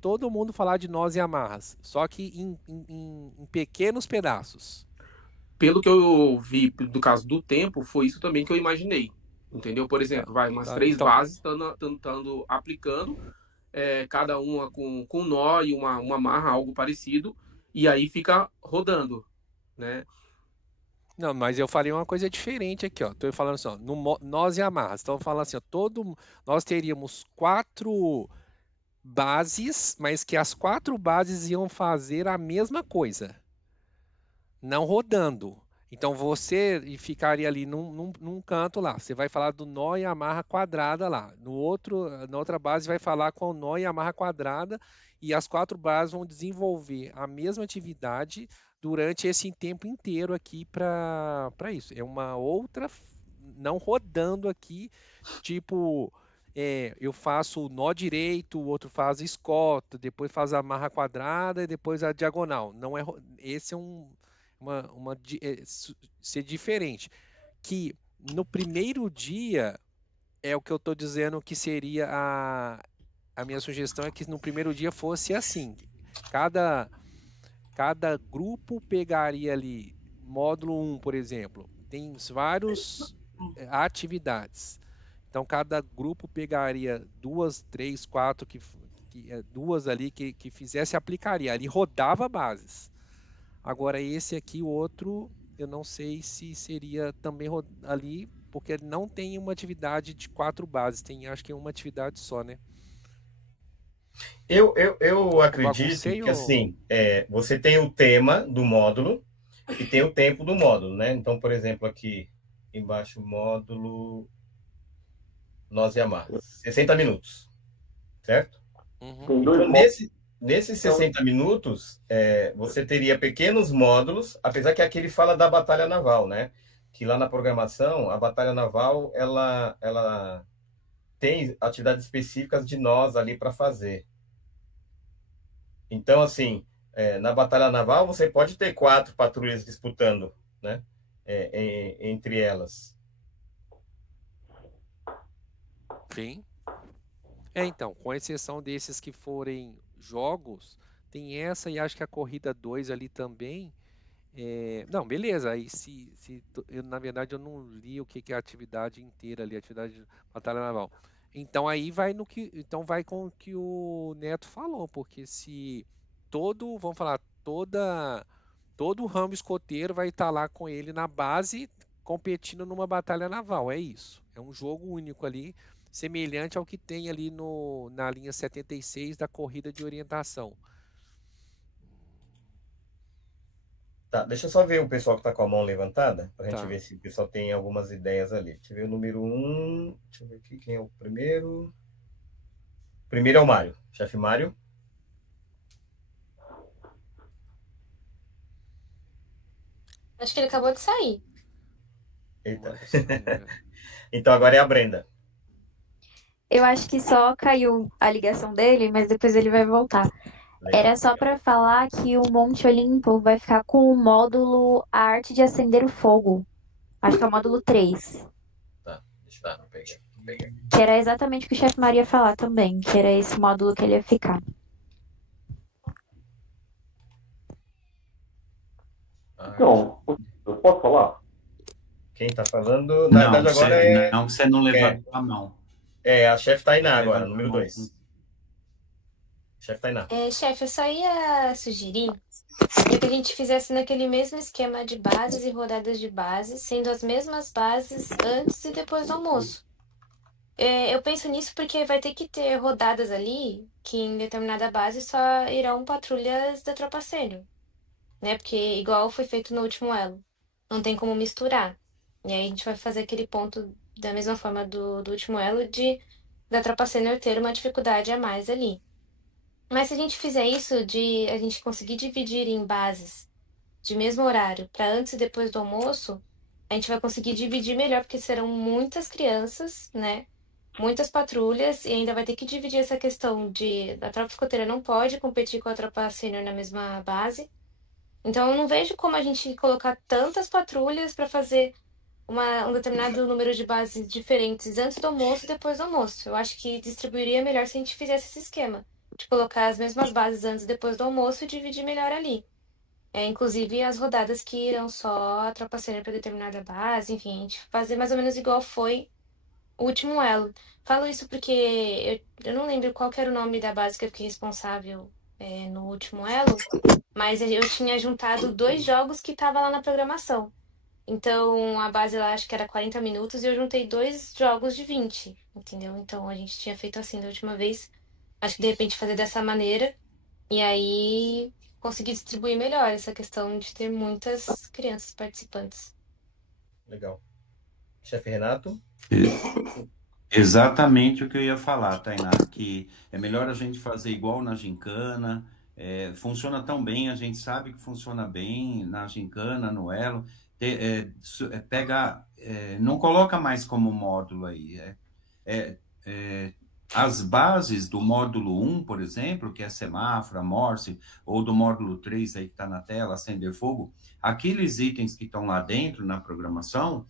todo mundo falar de nós e amarras, só que em pequenos pedaços. Pelo que eu vi do caso do tempo, foi isso também que eu imaginei. Entendeu? Por exemplo, umas 3 bases estando aplicando, cada uma com um nó e uma amarra, algo parecido, e aí fica rodando, né? Não, mas eu falei uma coisa diferente aqui, ó. Tô falando assim, ó, nós e amarras. Então, falando assim, ó, nós teríamos 4 bases, mas que as 4 bases iam fazer a mesma coisa, não rodando. Então você ficaria ali num canto lá. Você vai falar do nó e amarra quadrada lá. Na outra base vai falar com o nó e amarra quadrada, e as 4 bases vão desenvolver a mesma atividade durante esse tempo inteiro aqui para isso. É uma outra, não rodando aqui, tipo, eu faço o nó direito, o outro faz escota, depois faz a amarra quadrada e depois a diagonal. Não é, esse é ser diferente. Que no primeiro dia é o que eu estou dizendo que seria a minha sugestão, é que no primeiro dia fosse assim. Cada grupo pegaria ali, módulo 1, por exemplo, tem várias atividades. Então, cada grupo pegaria 2, 3, 4, duas ali que fizesse, aplicaria. Ali rodava bases. Agora, esse aqui, o outro, eu não sei se seria também ali, porque não tem uma atividade de 4 bases, tem acho que uma atividade só, né? Eu acredito que assim, você tem o tema do módulo e tem o tempo do módulo, né? Então, por exemplo, aqui embaixo, módulo nós e amarras, 60 minutos, certo? Tem Então, 2 módulos. nesses 60 minutos, você teria pequenos módulos, apesar que aqui ele fala da batalha naval, né? Que lá na programação, a batalha naval, ela tem atividades específicas de nós ali para fazer. Então, assim, na batalha naval, você pode ter 4 patrulhas disputando, né? Entre elas. Sim. Então, com exceção desses que forem jogos, tem essa e acho que a corrida 2 ali também. Não, beleza. Aí na verdade eu não li o que é a atividade inteira ali, a atividade de batalha naval. Então aí vai com o que o Neto falou, porque se vamos falar, todo o ramo escoteiro vai estar lá com ele na base competindo numa batalha naval, é isso. É um jogo único ali, semelhante ao que tem ali na linha 76 da corrida de orientação. Tá, deixa eu só ver o pessoal que está com a mão levantada, para a gente ver se o pessoal tem algumas ideias ali. Deixa eu ver o número 1. Deixa eu ver aqui quem é o primeiro. Primeiro é o Mário. Chefe Mário. Acho que ele acabou de sair. Eita. Olha só, cara. Então agora é a Brenda. Eu acho que só caiu a ligação dele, mas depois ele vai voltar. Legal. Era só para falar que o Monte Olimpo vai ficar com o módulo A Arte de Acender o Fogo. Acho que é o módulo 3. Tá, deixa eu pegar. Que era exatamente o que o chefe Maria ia falar também, que era esse módulo que ele ia ficar. Então, eu posso falar? Quem tá falando, na verdade, agora é. Não, você não levantou a mão. É, a chefe Tainá agora, Levanta a número mão. 2. Chefe Tainá. Chefe, eu só ia sugerir que a gente fizesse naquele mesmo esquema de bases e rodadas de bases, sendo as mesmas bases antes e depois do almoço. Eu penso nisso porque vai ter que ter rodadas ali que em determinada base só irão patrulhas da tropa sênior, né? Porque igual foi feito no último elo, não tem como misturar. E aí a gente vai fazer aquele ponto da mesma forma do último elo da tropa sênior ter uma dificuldade a mais ali. Mas se a gente fizer isso de a gente conseguir dividir em bases de mesmo horário para antes e depois do almoço, a gente vai conseguir dividir melhor, porque serão muitas crianças, né? Muitas patrulhas, e ainda vai ter que dividir essa questão de a tropa escoteira não pode competir com a tropa sênior na mesma base. Então eu não vejo como a gente colocar tantas patrulhas para fazer um determinado número de bases diferentes antes do almoço e depois do almoço. Eu acho que distribuiria melhor se a gente fizesse esse esquema de colocar as mesmas bases antes e depois do almoço e dividir melhor ali. Inclusive as rodadas que irão só a tropa sênior para determinada base, enfim, a gente fazer mais ou menos igual foi o último elo. Falo isso porque eu não lembro qual que era o nome da base que eu fiquei responsável no último elo, mas eu tinha juntado 2 jogos que estavam lá na programação. Então a base lá acho que era 40 minutos e eu juntei 2 jogos de 20, entendeu? Então a gente tinha feito assim da última vez. Acho que de repente fazer dessa maneira e aí conseguir distribuir melhor essa questão de ter muitas crianças participantes. Legal. Chefe Renato? Exatamente o que eu ia falar, Tainá, que é melhor a gente fazer igual na gincana, funciona tão bem, a gente sabe que funciona bem na gincana, no elo, não coloca mais como módulo aí, as bases do módulo 1, por exemplo, que é semáforo, Morse, ou do módulo 3 aí que está na tela, acender fogo, aqueles itens que estão lá dentro na programação,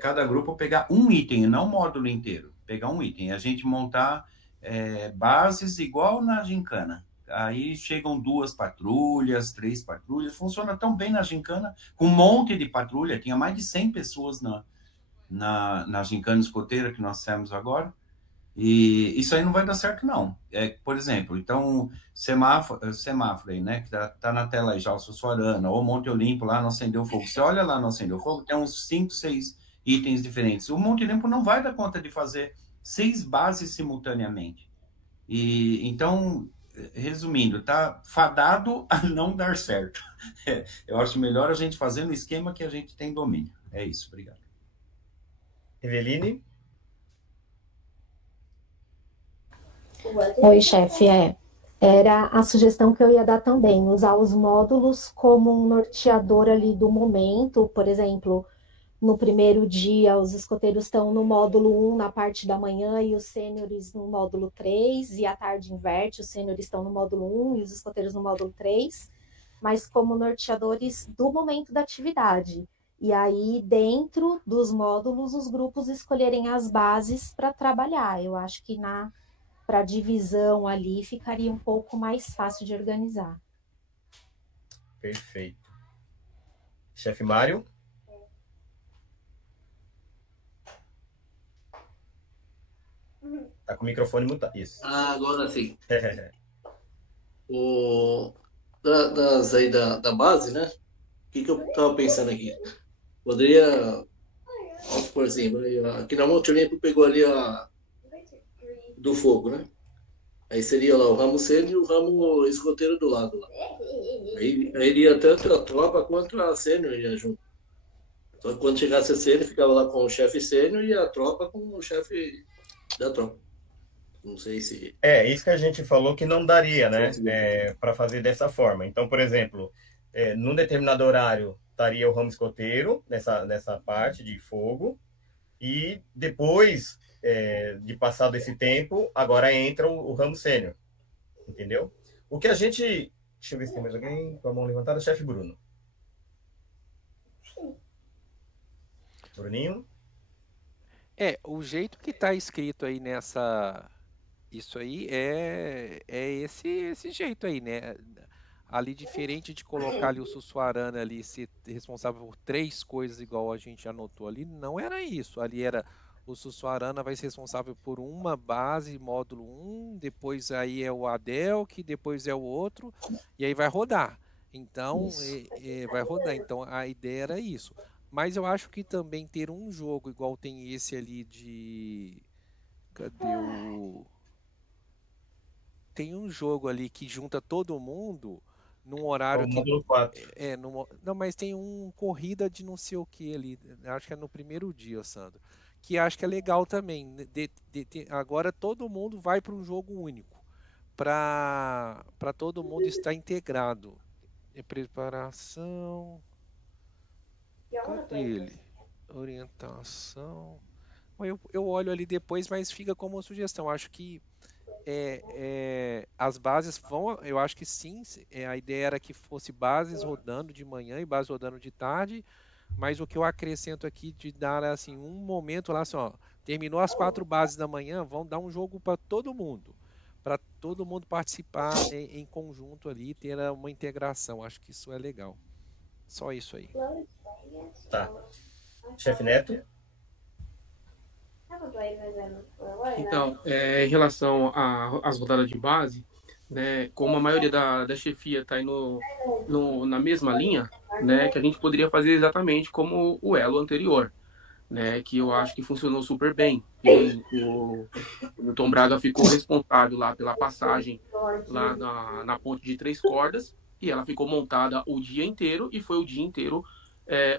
cada grupo pegar um item, não o módulo inteiro, pegar um item, a gente montar bases igual na gincana. Aí chegam 2 patrulhas, 3 patrulhas, funciona tão bem na gincana, com um monte de patrulha, tinha mais de 100 pessoas na gincana escoteira que nós fizemos agora, e isso aí não vai dar certo, não. Por exemplo, então, semáforo aí, né, que tá na tela aí já, o Sussuarana, ou Monte Olimpo, lá no Acendeu Fogo. Você olha lá no Acendeu Fogo, tem uns 5, 6 itens diferentes. O Monte Olimpo não vai dar conta de fazer 6 bases simultaneamente. E então, resumindo, tá fadado a não dar certo. Eu acho melhor a gente fazer no esquema que a gente tem domínio. É isso, obrigado. Eveline? Oi, chefe. Era a sugestão que eu ia dar também, usar os módulos como um norteador ali do momento. Por exemplo, no primeiro dia, os escoteiros estão no módulo 1 na parte da manhã e os sêniores no módulo 3, e à tarde inverte, os sêniores estão no módulo 1 e os escoteiros no módulo 3, mas como norteadores do momento da atividade. E aí, dentro dos módulos, os grupos escolherem as bases para trabalhar. Eu acho que para divisão ali ficaria um pouco mais fácil de organizar. Perfeito. Chefe Mário? Tá com o microfone mutado. Isso. Agora sim. Das aí da base, né? O que eu tava pensando aqui? Poderia, vamos por exemplo, aqui na Monte Olimpo pegou ali do fogo, né? Aí seria lá o ramo sênior e o ramo escoteiro do lado lá. Aí iria tanto a tropa quanto a sênior ia junto. Só que quando chegasse a sênior, ficava lá com o chefe sênior e a tropa com o chefe da tropa. Não sei se... isso que a gente falou que não daria, né? Para fazer dessa forma. Então, por exemplo, num determinado horário estaria o ramo escoteiro nessa parte de fogo, e depois de passado esse tempo, agora entra o ramo sênior, entendeu? O que a gente... Deixa eu ver se tem mais alguém com a mão levantada. Chefe Bruno. Bruninho? O jeito que está escrito aí isso aí é esse jeito aí, né? Ali, diferente de colocar ali o Sussuarana ali ser responsável por 3 coisas igual a gente anotou ali, não era isso. Ali era o Sussuarana vai ser responsável por uma base, módulo 1, depois aí é o Adelk, depois é o outro, e aí vai rodar. Então, vai rodar. Então, a ideia era isso. Mas eu acho que também ter um jogo igual tem esse ali de... Cadê o... Tem um jogo ali que junta todo mundo num horário que... módulo 4. Não, mas tem um corrida de não sei o que ali. Acho que é no primeiro dia, Sandro. Que acho que é legal também. Agora todo mundo vai para um jogo único. Para todo mundo estar integrado. Preparação... Cadê ele? Orientação. Eu olho ali depois, mas fica como uma sugestão. Acho que as bases vão. Eu acho que sim. A ideia era que fosse bases rodando de manhã e bases rodando de tarde. Mas o que eu acrescento aqui de dar assim um momento lá, assim, ó, terminou as 4 bases da manhã, vão dar um jogo para todo mundo participar em conjunto ali, ter uma integração. Acho que isso é legal. Só isso aí. Tá. Chefe Neto? Então, em relação às rodadas de base, né, como a maioria da chefia está na mesma linha, né, que a gente poderia fazer exatamente como o elo anterior, né, que eu acho que funcionou super bem. E o Tom Braga ficou responsável lá pela passagem lá na ponte de 3 cordas, e ela ficou montada o dia inteiro, e foi o dia inteiro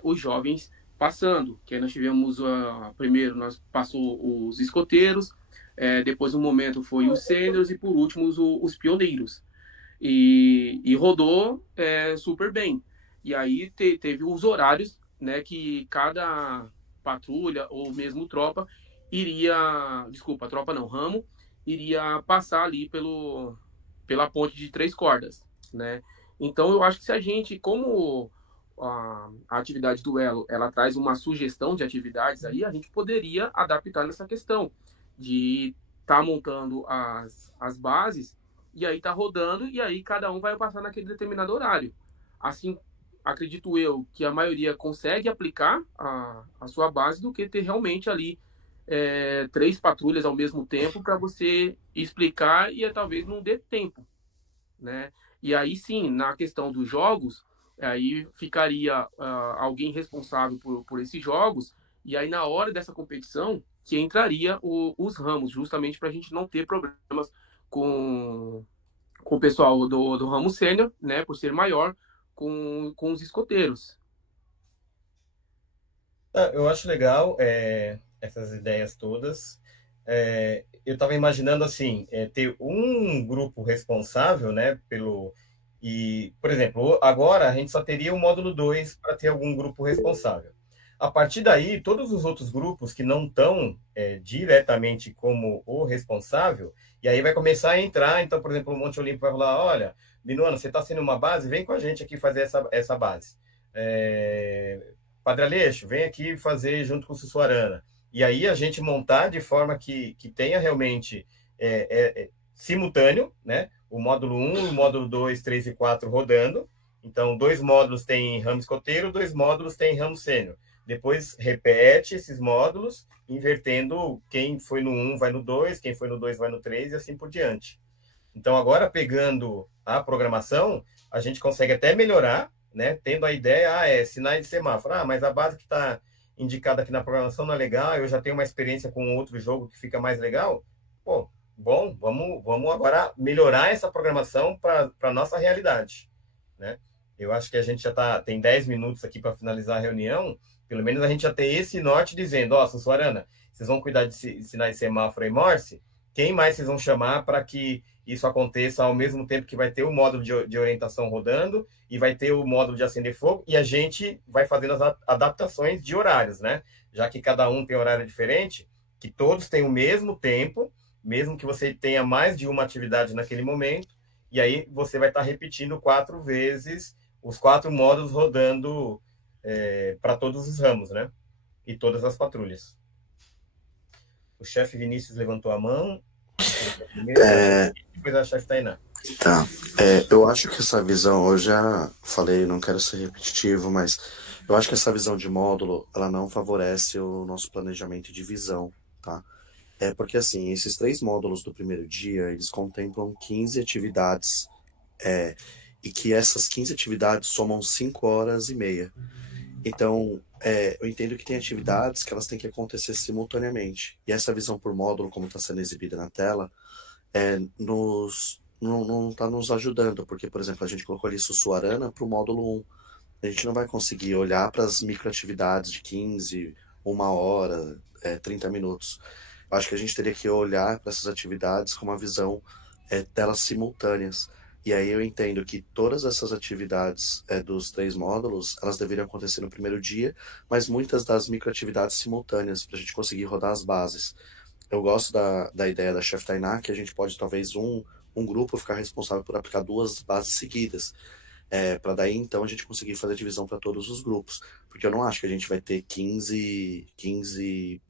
os jovens passando, que aí nós tivemos primeiro nós passou os escoteiros, depois um momento foi os sêniors e por último os pioneiros, e rodou super bem. E aí teve os horários, né, que cada patrulha ou mesmo tropa ramo iria passar ali pela ponte de 3 cordas, né? Então eu acho que se a gente, como a atividade do elo, ela traz uma sugestão de atividades aí, a gente poderia adaptar nessa questão de estar montando as bases e aí tá rodando, e aí cada um vai passar naquele determinado horário. Assim, acredito eu que a maioria consegue aplicar a sua base do que ter realmente ali 3 patrulhas ao mesmo tempo para você explicar e talvez não dê tempo, né? E aí sim, na questão dos jogos, aí ficaria alguém responsável por esses jogos, e aí na hora dessa competição que entraria os ramos, justamente para a gente não ter problemas com o pessoal do ramo sênior, né, por ser maior, com os escoteiros. Eu acho legal essas ideias todas. Eu estava imaginando assim, ter um grupo responsável, né, por exemplo, agora a gente só teria o módulo 2 para ter algum grupo responsável. A partir daí, todos os outros grupos que não estão diretamente como o responsável, e aí vai começar a entrar, então, por exemplo, o Monte Olimpo vai falar, olha, Minuano, você está sendo uma base, vem com a gente aqui fazer essa base. Padre Aleixo, vem aqui fazer junto com o Sussuarana. E aí a gente montar de forma que tenha realmente simultâneo, né? O módulo 1, o módulo 2, 3 e 4 rodando. Então, 2 módulos têm ramo escoteiro, 2 módulos têm ramo sênior. Depois repete esses módulos, invertendo quem foi no 1 vai no 2, quem foi no 2 vai no 3 e assim por diante. Então, agora pegando a programação, a gente consegue até melhorar, né? Tendo a ideia, sinais de semáforo. Mas a base que está indicada aqui na programação não é legal, eu já tenho uma experiência com outro jogo que fica mais legal. Pô, bom, vamos agora melhorar essa programação para a nossa realidade, né? Eu acho que a gente já tem 10 minutos aqui para finalizar a reunião, pelo menos a gente já tem esse norte dizendo, Sussuarana, vocês vão cuidar de sinais de semáforo e Morse, quem mais vocês vão chamar para que isso aconteça ao mesmo tempo que vai ter o módulo de orientação rodando e vai ter o módulo de acender fogo, e a gente vai fazendo as adaptações de horários, né? Já que cada um tem horário diferente, que todos têm o mesmo tempo, mesmo que você tenha mais de uma atividade naquele momento, e aí você vai estar repetindo 4 vezes os 4 módulos rodando para todos os ramos, né? E todas as patrulhas. O chefe Vinícius levantou a mão. Primeiro, depois a chefe Tainá. Tá. Eu acho que essa visão, eu já falei, não quero ser repetitivo, mas eu acho que essa visão de módulo, ela não favorece o nosso planejamento de visão, tá? Porque, assim, esses 3 módulos do primeiro dia, eles contemplam 15 atividades, e que essas 15 atividades somam 5 horas e meia. Então, eu entendo que tem atividades que elas têm que acontecer simultaneamente. E essa visão por módulo, como está sendo exibida na tela, não está nos ajudando, porque, por exemplo, a gente colocou ali Sussuarana para o módulo 1. A gente não vai conseguir olhar para as microatividades de 15, 1 hora, 30 minutos. Eu acho que a gente teria que olhar para essas atividades com uma visão delas simultâneas. E aí eu entendo que todas essas atividades dos 3 módulos, elas deveriam acontecer no primeiro dia, mas muitas das microatividades simultâneas, para a gente conseguir rodar as bases. Eu gosto da ideia da Chef Tainá, que a gente pode, talvez, um grupo ficar responsável por aplicar 2 bases seguidas, para daí, então, a gente conseguir fazer divisão para todos os grupos. Porque eu não acho que a gente vai ter 15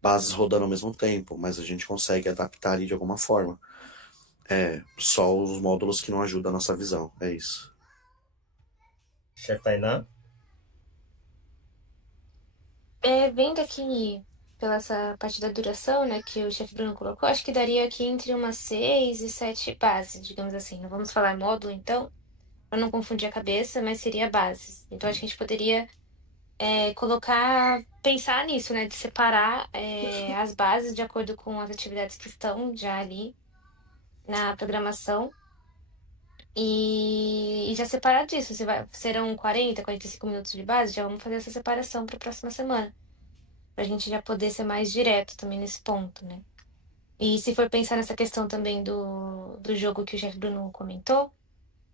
bases rodando ao mesmo tempo, mas a gente consegue adaptar ali de alguma forma. Só os módulos que não ajudam a nossa visão. É isso. Chefe Tainá? Vendo aqui pela essa parte da duração, né, que o chefe Bruno colocou, acho que daria aqui entre umas 6 e 7 bases, digamos assim. Não vamos falar módulo, então, para não confundir a cabeça, mas seria bases. Então, acho que a gente poderia pensar nisso, né, de separar as bases de acordo com as atividades que estão já ali na programação e já separar disso. Serão 40, 45 minutos de base, já vamos fazer essa separação para a próxima semana, para a gente já poder ser mais direto também nesse ponto, né? E se for pensar nessa questão também do jogo que o chefe Bruno comentou,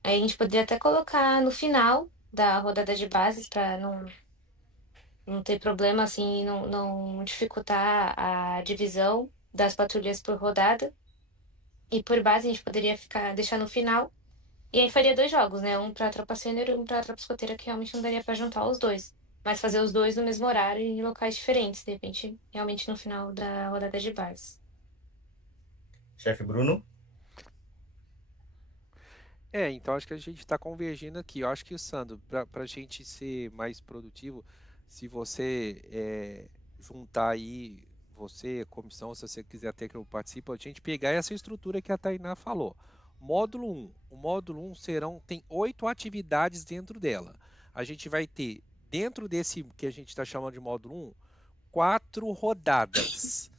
aí a gente poderia até colocar no final da rodada de bases para não ter problema assim, não dificultar a divisão das patrulhas por rodada. E por base a gente poderia deixar no final. E aí faria 2 jogos, né? Um pra tropa sênior e um pra tropa escoteira, que realmente não daria pra juntar os 2. Mas fazer os 2 no mesmo horário e em locais diferentes, de repente, realmente no final da rodada de base. Chefe Bruno? Então acho que a gente está convergindo aqui. Eu acho que, Sandro, para a gente ser mais produtivo, se você juntar aí, você, comissão, se você quiser até que eu participe, a gente pegar essa estrutura que a Tainá falou. Módulo 1. O módulo 1 tem 8 atividades dentro dela. A gente vai ter, dentro desse que a gente está chamando de módulo 1, 4 rodadas.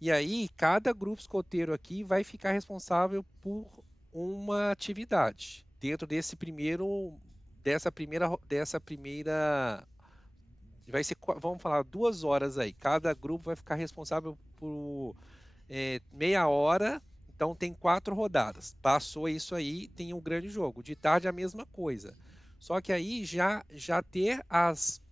E aí, cada grupo escoteiro aqui vai ficar responsável por uma atividade dentro dessa primeira vai ser, vamos falar, 2 horas aí. Cada grupo vai ficar responsável por meia hora. Então tem 4 rodadas. Passou isso aí, tem um grande jogo. De tarde a mesma coisa. Só que aí já ter as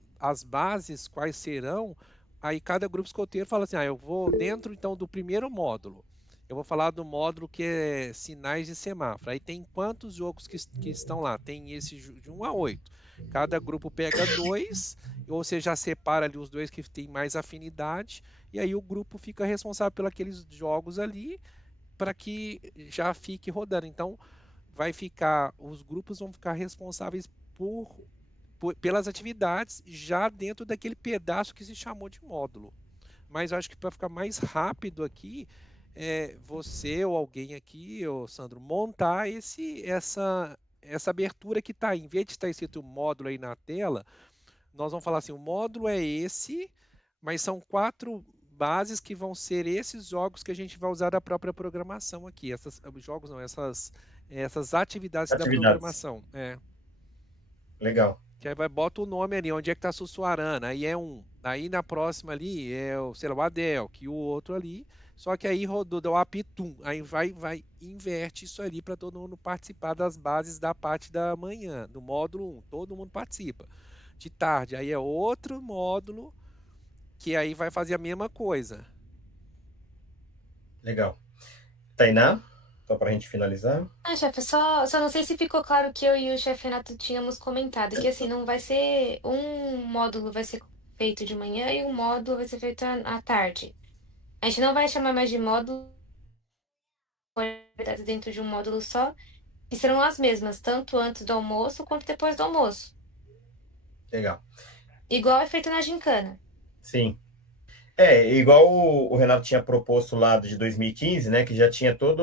bases quais serão. Aí cada grupo escoteiro fala assim, eu vou dentro então do primeiro módulo. Eu vou falar do módulo que é sinais de semáforo. Aí tem quantos jogos que estão lá? Tem esse de 1 a 8. Cada grupo pega 2, ou você já separa ali os 2 que tem mais afinidade, e aí o grupo fica responsável por aqueles jogos ali para que já fique rodando. Então, os grupos vão ficar responsáveis pelas atividades já dentro daquele pedaço que se chamou de módulo. Mas eu acho que para ficar mais rápido aqui, você ou alguém aqui, Sandro, montar essa abertura que está aí. Em vez de estar escrito módulo aí na tela, nós vamos falar assim, o módulo é esse, mas são 4 bases que vão ser esses jogos que a gente vai usar da própria programação aqui. Jogos não, essas atividades da programação. Legal. Que aí bota o nome ali, onde é que está a Sussuarana, aí é um. Aí na próxima ali é o Adel, que o outro ali Só que aí rodou, deu apitum, aí vai inverte isso ali para todo mundo participar das bases da parte da manhã, do módulo 1, todo mundo participa. De tarde, aí é outro módulo que aí vai fazer a mesma coisa. Legal. Tainá, só para a gente finalizar. Chefe, só não sei se ficou claro que eu e o chefe Renato tínhamos comentado que assim, não vai ser um módulo vai ser feito de manhã e um módulo vai ser feito à tarde. A gente não vai chamar mais de módulo atividades dentro de um módulo só, que serão as mesmas, tanto antes do almoço quanto depois do almoço. Legal. Igual é feito na gincana. Sim. Igual o Renato tinha proposto lá de 2015, né, que já tinha toda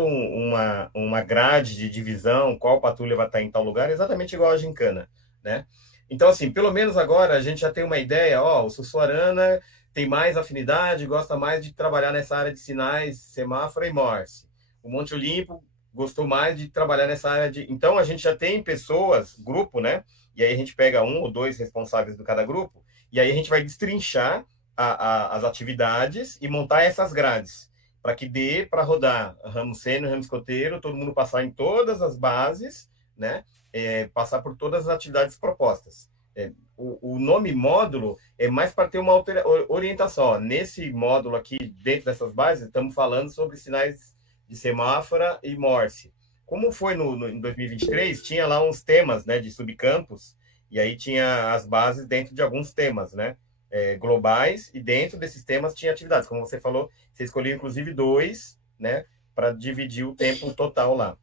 uma grade de divisão, qual patrulha vai estar em tal lugar, exatamente igual a gincana, né? Então, assim, pelo menos agora a gente já tem uma ideia, o Sussuarana tem mais afinidade, gosta mais de trabalhar nessa área de sinais, semáforo e Morse. O Monte Olimpo gostou mais de trabalhar nessa área de... Então, a gente já tem pessoas, grupo, né? E aí a gente pega 1 ou 2 responsáveis de cada grupo, e aí a gente vai destrinchar as atividades e montar essas grades, para que dê para rodar ramo sênior, ramo escoteiro, todo mundo passar em todas as bases, né? Passar por todas as atividades propostas. O nome módulo é mais para ter uma orientação. Nesse módulo aqui, dentro dessas bases, estamos falando sobre sinais de semáforo e Morse. Como foi em 2023, tinha lá uns temas, né, de subcampos, e aí tinha as bases dentro de alguns temas, né? Globais, e dentro desses temas tinha atividades. Como você falou, você escolheu inclusive 2, né, para dividir o tempo total lá.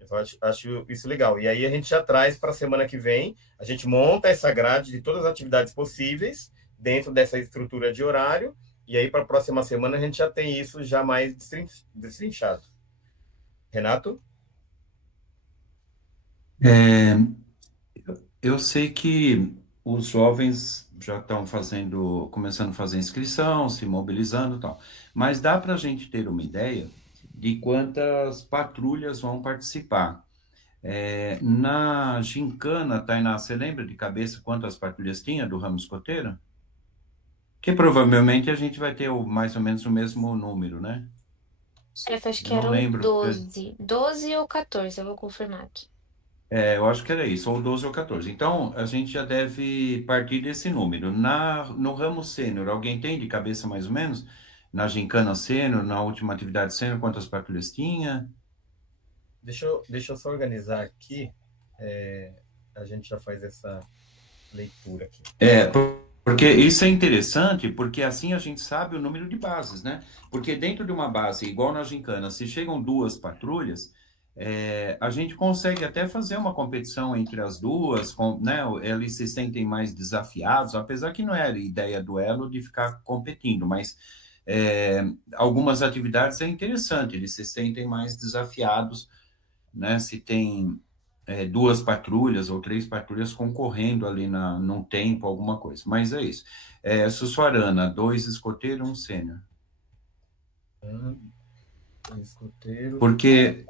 Eu acho isso legal. E aí a gente já traz para a semana que vem, a gente monta essa grade de todas as atividades possíveis dentro dessa estrutura de horário, e aí para a próxima semana a gente já tem isso já mais destrinchado. Renato? Eu sei que os jovens já estão começando a fazer inscrição, se mobilizando e tal. Mas dá para a gente ter uma ideia de quantas patrulhas vão participar. Na gincana, Tainá, você lembra de cabeça quantas patrulhas tinha do ramo escoteiro? Que provavelmente a gente vai ter mais ou menos o mesmo número, né? Chefe, acho que Eu não eram lembro. 12 ou 14, eu vou confirmar aqui. Eu acho que era isso, ou 12 ou 14. Então, a gente já deve partir desse número. No ramo sênior, alguém tem de cabeça mais ou menos? Na gincana sênior, na última atividade sênior, quantas patrulhas tinha? Deixa eu só organizar aqui. A gente já faz essa leitura aqui. Porque isso é interessante, porque assim a gente sabe o número de bases, né? Porque dentro de uma base, igual na gincana, se chegam 2 patrulhas, a gente consegue até fazer uma competição entre as duas, né? Eles se sentem mais desafiados, apesar que não é a ideia do elo de ficar competindo, mas algumas atividades é interessante, eles se sentem mais desafiados, né? Se tem 2 patrulhas ou 3 patrulhas concorrendo ali num tempo, alguma coisa. Mas é isso. Sussuarana, 2 escoteiros, 1 sênior. Escoteiro. Porque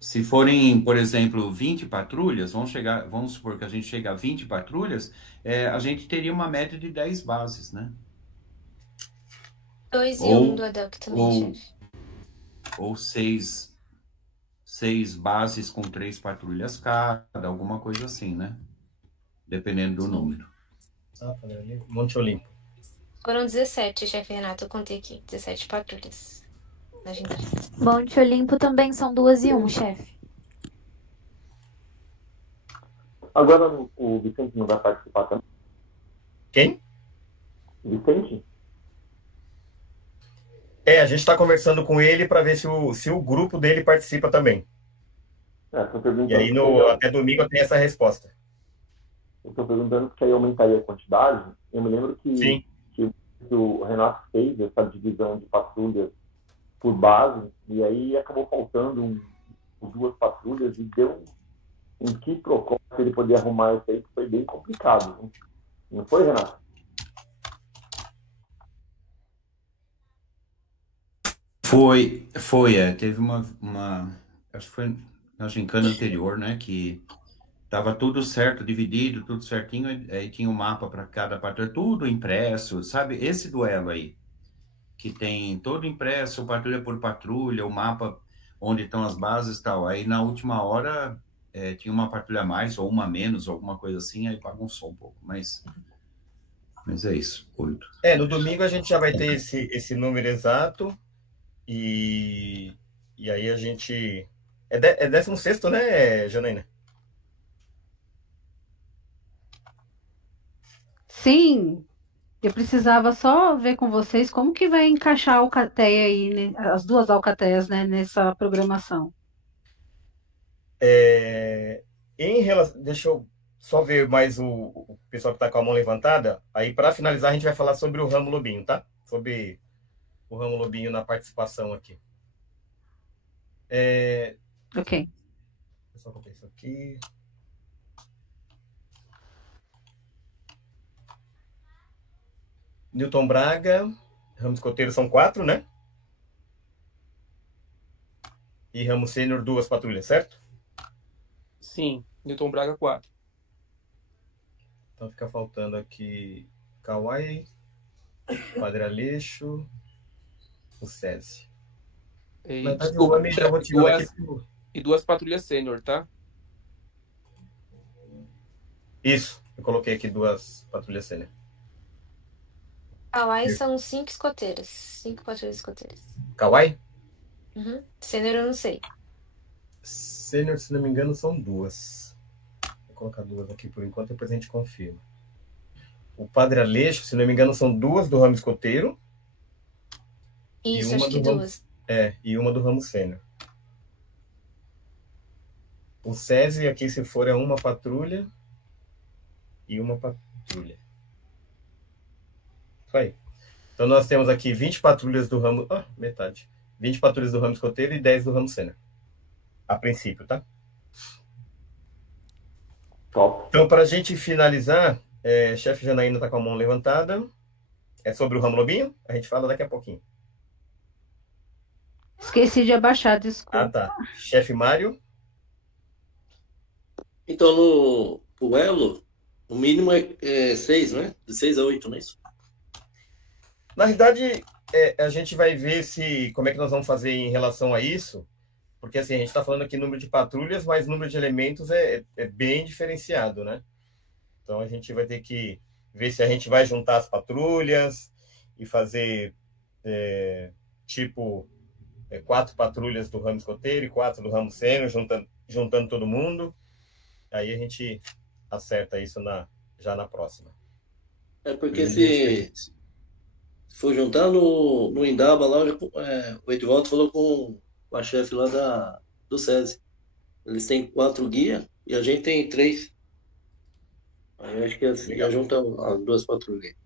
se forem, por exemplo, 20 patrulhas, vamos supor que a gente chega a 20 patrulhas, a gente teria uma média de 10 bases, né? 2 e 1 do Adelk também, chefe. Ou 6 bases com 3 patrulhas cada, alguma coisa assim, né? Dependendo do número. Monte Olimpo. Foram 17, chefe Renato, eu contei aqui. 17 patrulhas. Monte Olimpo também são 2 e 1, chefe. Agora o Vicente não vai participar também? Quem? Vicente? A gente está conversando com ele para ver se o grupo dele participa também. E aí até domingo eu tenho essa resposta. Eu estou perguntando se aí aumentaria a quantidade. Eu me lembro que o Renato fez essa divisão de patrulhas por base, e aí acabou faltando 2 patrulhas, e deu um quiprocó que ele podia arrumar isso aí, que foi bem complicado. Né? Não foi, Renato? Foi, teve uma acho que foi na gincana anterior, né, que tava tudo certo, dividido, tudo certinho, aí tinha um mapa para cada patrulha, tudo impresso, sabe? Esse duelo aí, que tem todo impresso, patrulha por patrulha, o mapa onde estão as bases e tal. Aí na última hora tinha uma patrulha a mais, ou uma a menos, alguma coisa assim, aí bagunçou um pouco, mas é isso, 8. No domingo a gente já vai ter esse número exato e aí a gente... É 16º, né, Janaína? Sim, eu precisava só ver com vocês como que vai encaixar a alcateia aí, né? As duas alcateias, né, nessa programação. Em relação... Deixa eu só ver mais o pessoal que está com a mão levantada. Aí, para finalizar, a gente vai falar sobre o ramo Lobinho, tá? Sobre o ramo Lobinho na participação aqui. Ok. Deixa eu só colocar isso aqui. Newton Braga, ramo escoteiro são 4, né? E ramo sênior 2 patrulhas, certo? Sim, Newton Braga 4. Então fica faltando aqui Kauai, Padre Aleixo, o SESI. Desculpa, e 2 patrulhas sênior, tá? Isso, eu coloquei aqui 2 patrulhas sênior. Kauai são 5 escoteiras. 5 patrulhas escoteiras. Kauai? Sênior eu não sei. Sênior, se não me engano, são 2. Vou colocar 2 aqui por enquanto, depois a gente confirma. O Padre Aleixo, se não me engano, são 2 do ramo escoteiro. Isso, acho que 2. E uma do ramo sênior. O SESI aqui, se for, é uma patrulha e uma patrulha. Isso aí. Então nós temos aqui 20 patrulhas do ramo... metade. 20 patrulhas do ramo escoteiro e 10 do ramo sênior. A princípio, tá? Top. Então, para a gente finalizar, chefe Janaína está com a mão levantada. É sobre o ramo Lobinho? A gente fala daqui a pouquinho. Esqueci de abaixar, desculpa. Tá. Chefe Mário? Então, no elo, o mínimo é 6, né? De 6 a 8, não é isso? Na verdade, a gente vai ver como é que nós vamos fazer em relação a isso, porque assim, a gente está falando aqui número de patrulhas, mas número de elementos é bem diferenciado, né? Então a gente vai ter que ver se a gente vai juntar as patrulhas e fazer 4 patrulhas do ramo escoteiro e 4 do ramo sênior, juntando todo mundo. Aí a gente acerta isso já na próxima. Porque se for juntar no Indaba lá, o Edvaldo falou com a chefe lá do SESI. Eles têm 4 guias e a gente tem 3. Aí eu acho que já junta as 2 patrulhas.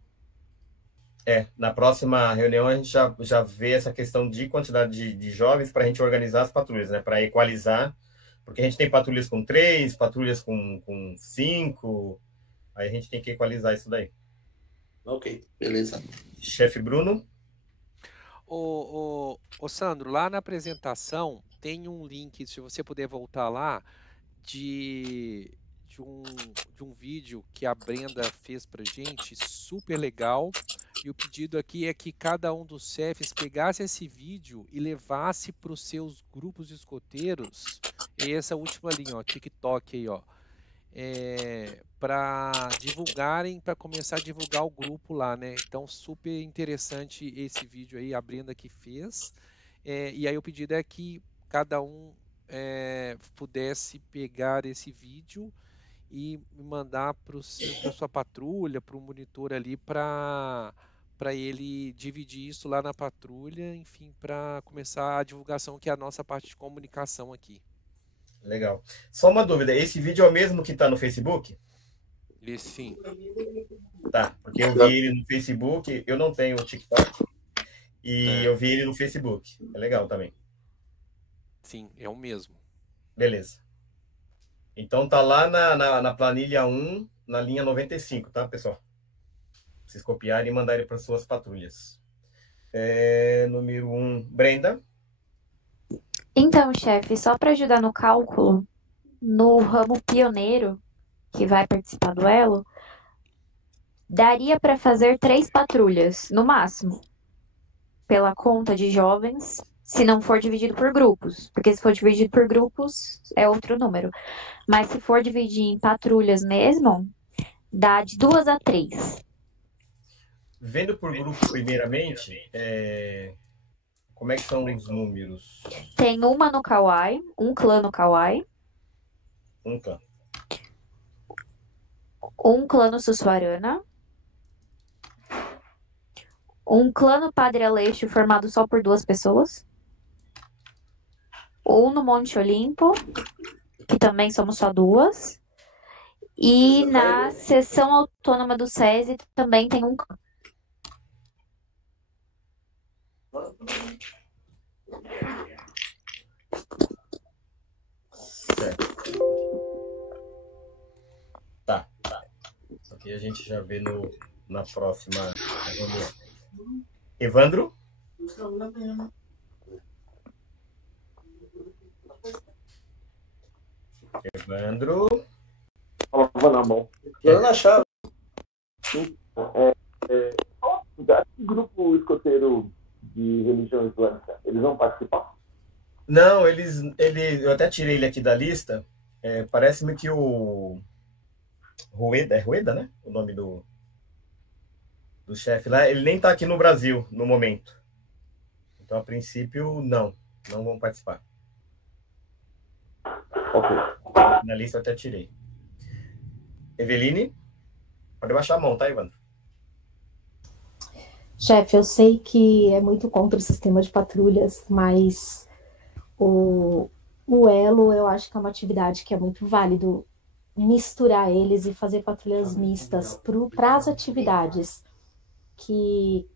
Na próxima reunião a gente já vê essa questão de quantidade de jovens para a gente organizar as patrulhas, né? Para equalizar, porque a gente tem patrulhas com 3, patrulhas com 5, aí a gente tem que equalizar isso daí. Ok, beleza. Chefe Bruno? Ô Sandro, lá na apresentação tem um link, se você puder voltar lá, de um vídeo que a Brenda fez pra gente, super legal. E o pedido aqui é que cada um dos chefes pegasse esse vídeo e levasse para os seus grupos escoteiros, e essa última linha, ó, TikTok aí, ó, para divulgarem, para começar a divulgar o grupo lá, né? Então, super interessante esse vídeo aí, a Brenda que fez. E aí o pedido é que cada um pudesse pegar esse vídeo e mandar para sua patrulha, para o monitor ali, para ele dividir isso lá na patrulha, enfim, para começar a divulgação, que é a nossa parte de comunicação aqui. Legal. Só uma dúvida, esse vídeo é o mesmo que está no Facebook? Sim. Tá, porque eu vi ele no Facebook, eu não tenho o TikTok, e eu vi ele no Facebook. É legal também. Sim, é o mesmo. Beleza. Então tá lá na planilha 1, na linha 95, tá, pessoal? Vocês copiarem e mandarem para suas patrulhas. Número 1, Brenda. Então, chefe, só para ajudar no cálculo, no ramo pioneiro, que vai participar do elo, daria para fazer 3 patrulhas, no máximo. pela conta de jovens, se não for dividido por grupos. Porque se for dividido por grupos, é outro número. Mas se for dividir em patrulhas mesmo, dá de 2 a 3. Vendo por grupo primeiramente, como é que são os números? Tem uma no Kauai, um clã no Kauai, Um clã. um clã no Sussuarana, um clã no Padre Aleixo formado só por 2 pessoas, um no Monte Olimpo, que também somos só 2, e na seção autônoma do SESI também tem um clã. Tá. Aqui a gente já vê na próxima reunião. Evandro? Evandro? Falava na mão. Eu na chave. Esse grupo escoteiro de religião islâmica, eles vão participar? Não, eu até tirei ele aqui da lista. Parece-me que o Rueda, né? O nome do chefe lá, ele nem está aqui no Brasil no momento. Então, a princípio, não vão participar. Ok. Na lista eu até tirei. Eveline? Pode baixar a mão, tá, Evandro? Chefe, eu sei que é muito contra o sistema de patrulhas, mas o Elo eu acho que é uma atividade que é muito válido misturar eles e fazer patrulhas mistas para as atividades que,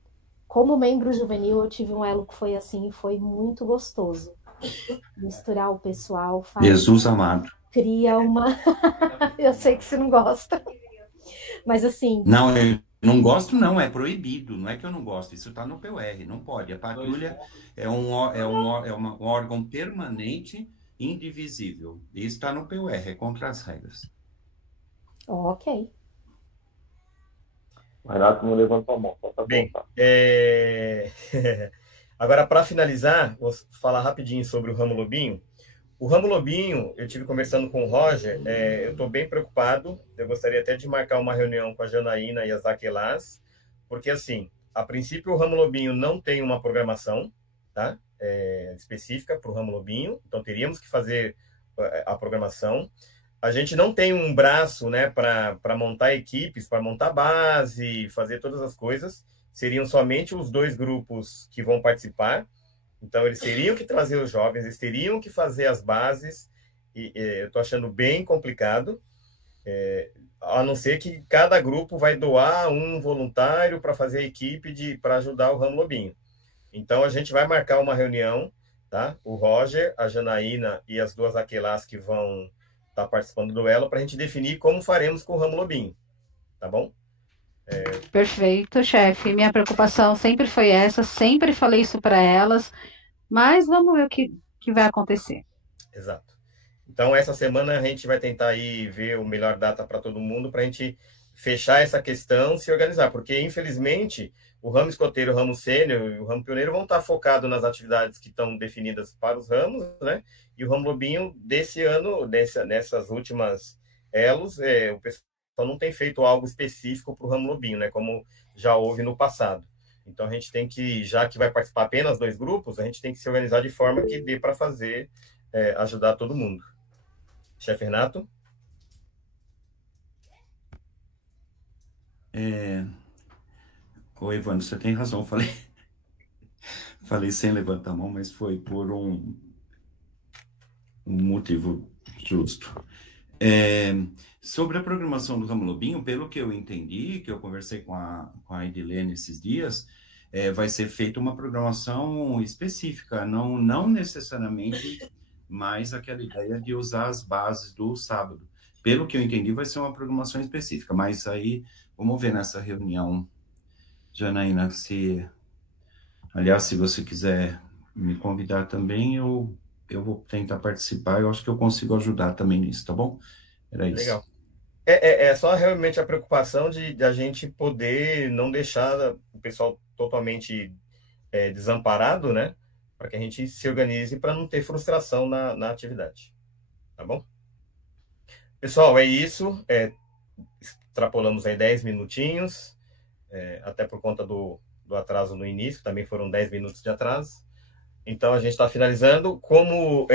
como membro juvenil, eu tive um Elo que foi assim, foi muito gostoso. Misturar o pessoal, Jesus amado. Cria uma... Eu sei que você não gosta, mas assim... Não, eu não gosto, não, é proibido, não é que eu não gosto, isso está no PUR, não pode. A patrulha é um órgão permanente, indivisível. Isso está no PUR, é contra as regras. Ok. O Renato não levantou a mão, só para Bem, agora, para finalizar, vou falar rapidinho sobre o Ramo Lobinho. O Ramo Lobinho, eu tive conversando com o Roger, eu estou bem preocupado, eu gostaria até de marcar uma reunião com a Janaína e as Aquelas, porque, assim, a princípio o Ramo Lobinho não tem uma programação, tá? Específica para o Ramo Lobinho, então teríamos que fazer a programação. A gente não tem um braço, né, para montar equipes, para montar base, fazer todas as coisas. Seriam somente os 2 grupos que vão participar. Então, eles teriam que trazer os jovens, eles teriam que fazer as bases. Eu estou achando bem complicado, a não ser que cada grupo vai doar um voluntário para fazer a equipe para ajudar o Ramo Lobinho. Então, a gente vai marcar uma reunião, tá? O Roger, a Janaína e as 2 Aquelas que vão estar participando do Elo, para a gente definir como faremos com o Ramo Lobinho, tá bom? Perfeito, chefe. Minha preocupação sempre foi essa, sempre falei isso para elas, mas vamos ver o que vai acontecer. Exato. Então, essa semana a gente vai tentar aí ver o melhor data para todo mundo, para a gente fechar essa questão, se organizar, porque, infelizmente, o ramo escoteiro, o ramo sênior e o ramo pioneiro vão estar focados nas atividades que estão definidas para os ramos, né? E o Ramo Lobinho, desse ano, nessas últimas elos, o pessoal não tem feito algo específico para o Ramo Lobinho, né? Como já houve no passado. Então, a gente tem que, já que vai participar apenas 2 grupos, a gente tem que se organizar de forma que dê para fazer, ajudar todo mundo. Chefe Renato? Ô, Evandro, você tem razão, falei sem levantar a mão, mas foi por um motivo justo. Sobre a programação do Ramo Lobinho, pelo que eu entendi, que eu conversei com a Edilene esses dias, vai ser feita uma programação específica, não necessariamente mais aquela ideia de usar as bases do sábado. Pelo que eu entendi, vai ser uma programação específica, mas aí vamos ver nessa reunião, Janaína, aliás, se você quiser me convidar também, eu vou tentar participar, eu acho que eu consigo ajudar também nisso, tá bom? Era isso. Legal. É só realmente a preocupação de a gente poder não deixar o pessoal totalmente desamparado, né? Para que a gente se organize para não ter frustração na atividade. Tá bom? Pessoal, é isso. Extrapolamos aí 10 minutinhos, até por conta do atraso no início, também foram 10 minutos de atraso. Então, a gente está finalizando. Como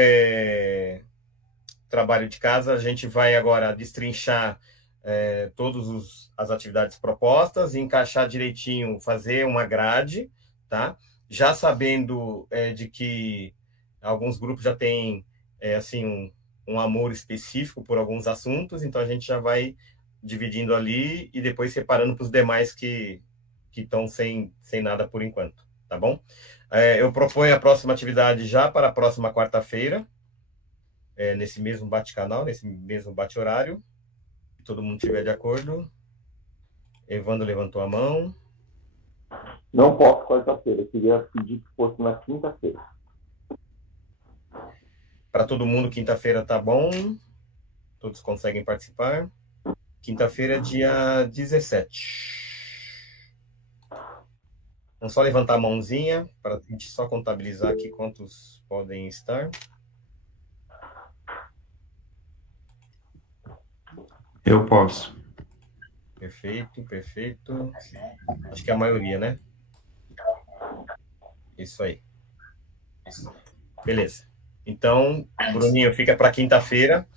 trabalho de casa, a gente vai agora destrinchar todas as atividades propostas, encaixar direitinho, fazer uma grade, tá? Já sabendo de que alguns grupos já têm assim, um amor específico por alguns assuntos, então a gente já vai dividindo ali e depois separando para os demais que estão sem nada por enquanto, tá bom? Eu proponho a próxima atividade já para a próxima quarta-feira, nesse mesmo bate-canal, nesse mesmo bate-horário. Se todo mundo estiver de acordo. Evandro levantou a mão. Não posso quarta-feira, eu queria pedir que fosse na quinta-feira. Para todo mundo, quinta-feira tá bom. Todos conseguem participar. Quinta-feira, dia 17. Vamos só levantar a mãozinha para a gente só contabilizar aqui quantos podem estar. Eu posso. Perfeito, perfeito. Acho que é a maioria, né? Isso aí. Beleza. Então, Bruninho, fica para quinta-feira.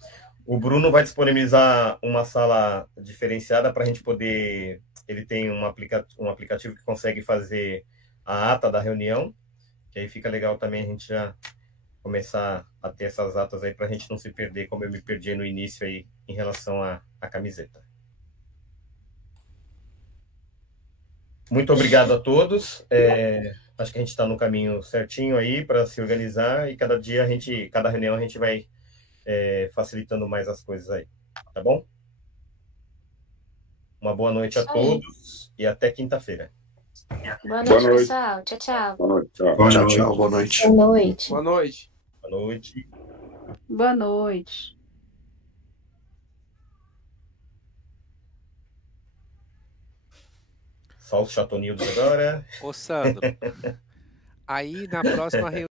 O Bruno vai disponibilizar uma sala diferenciada para a gente poder... Ele tem um aplicativo que consegue fazer a ata da reunião, que aí fica legal também a gente já começar a ter essas atas aí para a gente não se perder, como eu me perdi no início aí em relação à camiseta. Muito obrigado a todos. Acho que a gente está no caminho certinho aí para se organizar e cada dia cada reunião a gente vai facilitando mais as coisas aí. Tá bom? Uma boa noite a todos e até quinta-feira. Boa noite, pessoal. Tchau, tchau. Boa noite. Tchau. Tchau, boa noite. Boa noite. Boa noite. Boa noite. Boa noite. Só os chatonildos agora. Ô, Sandro, aí na próxima reunião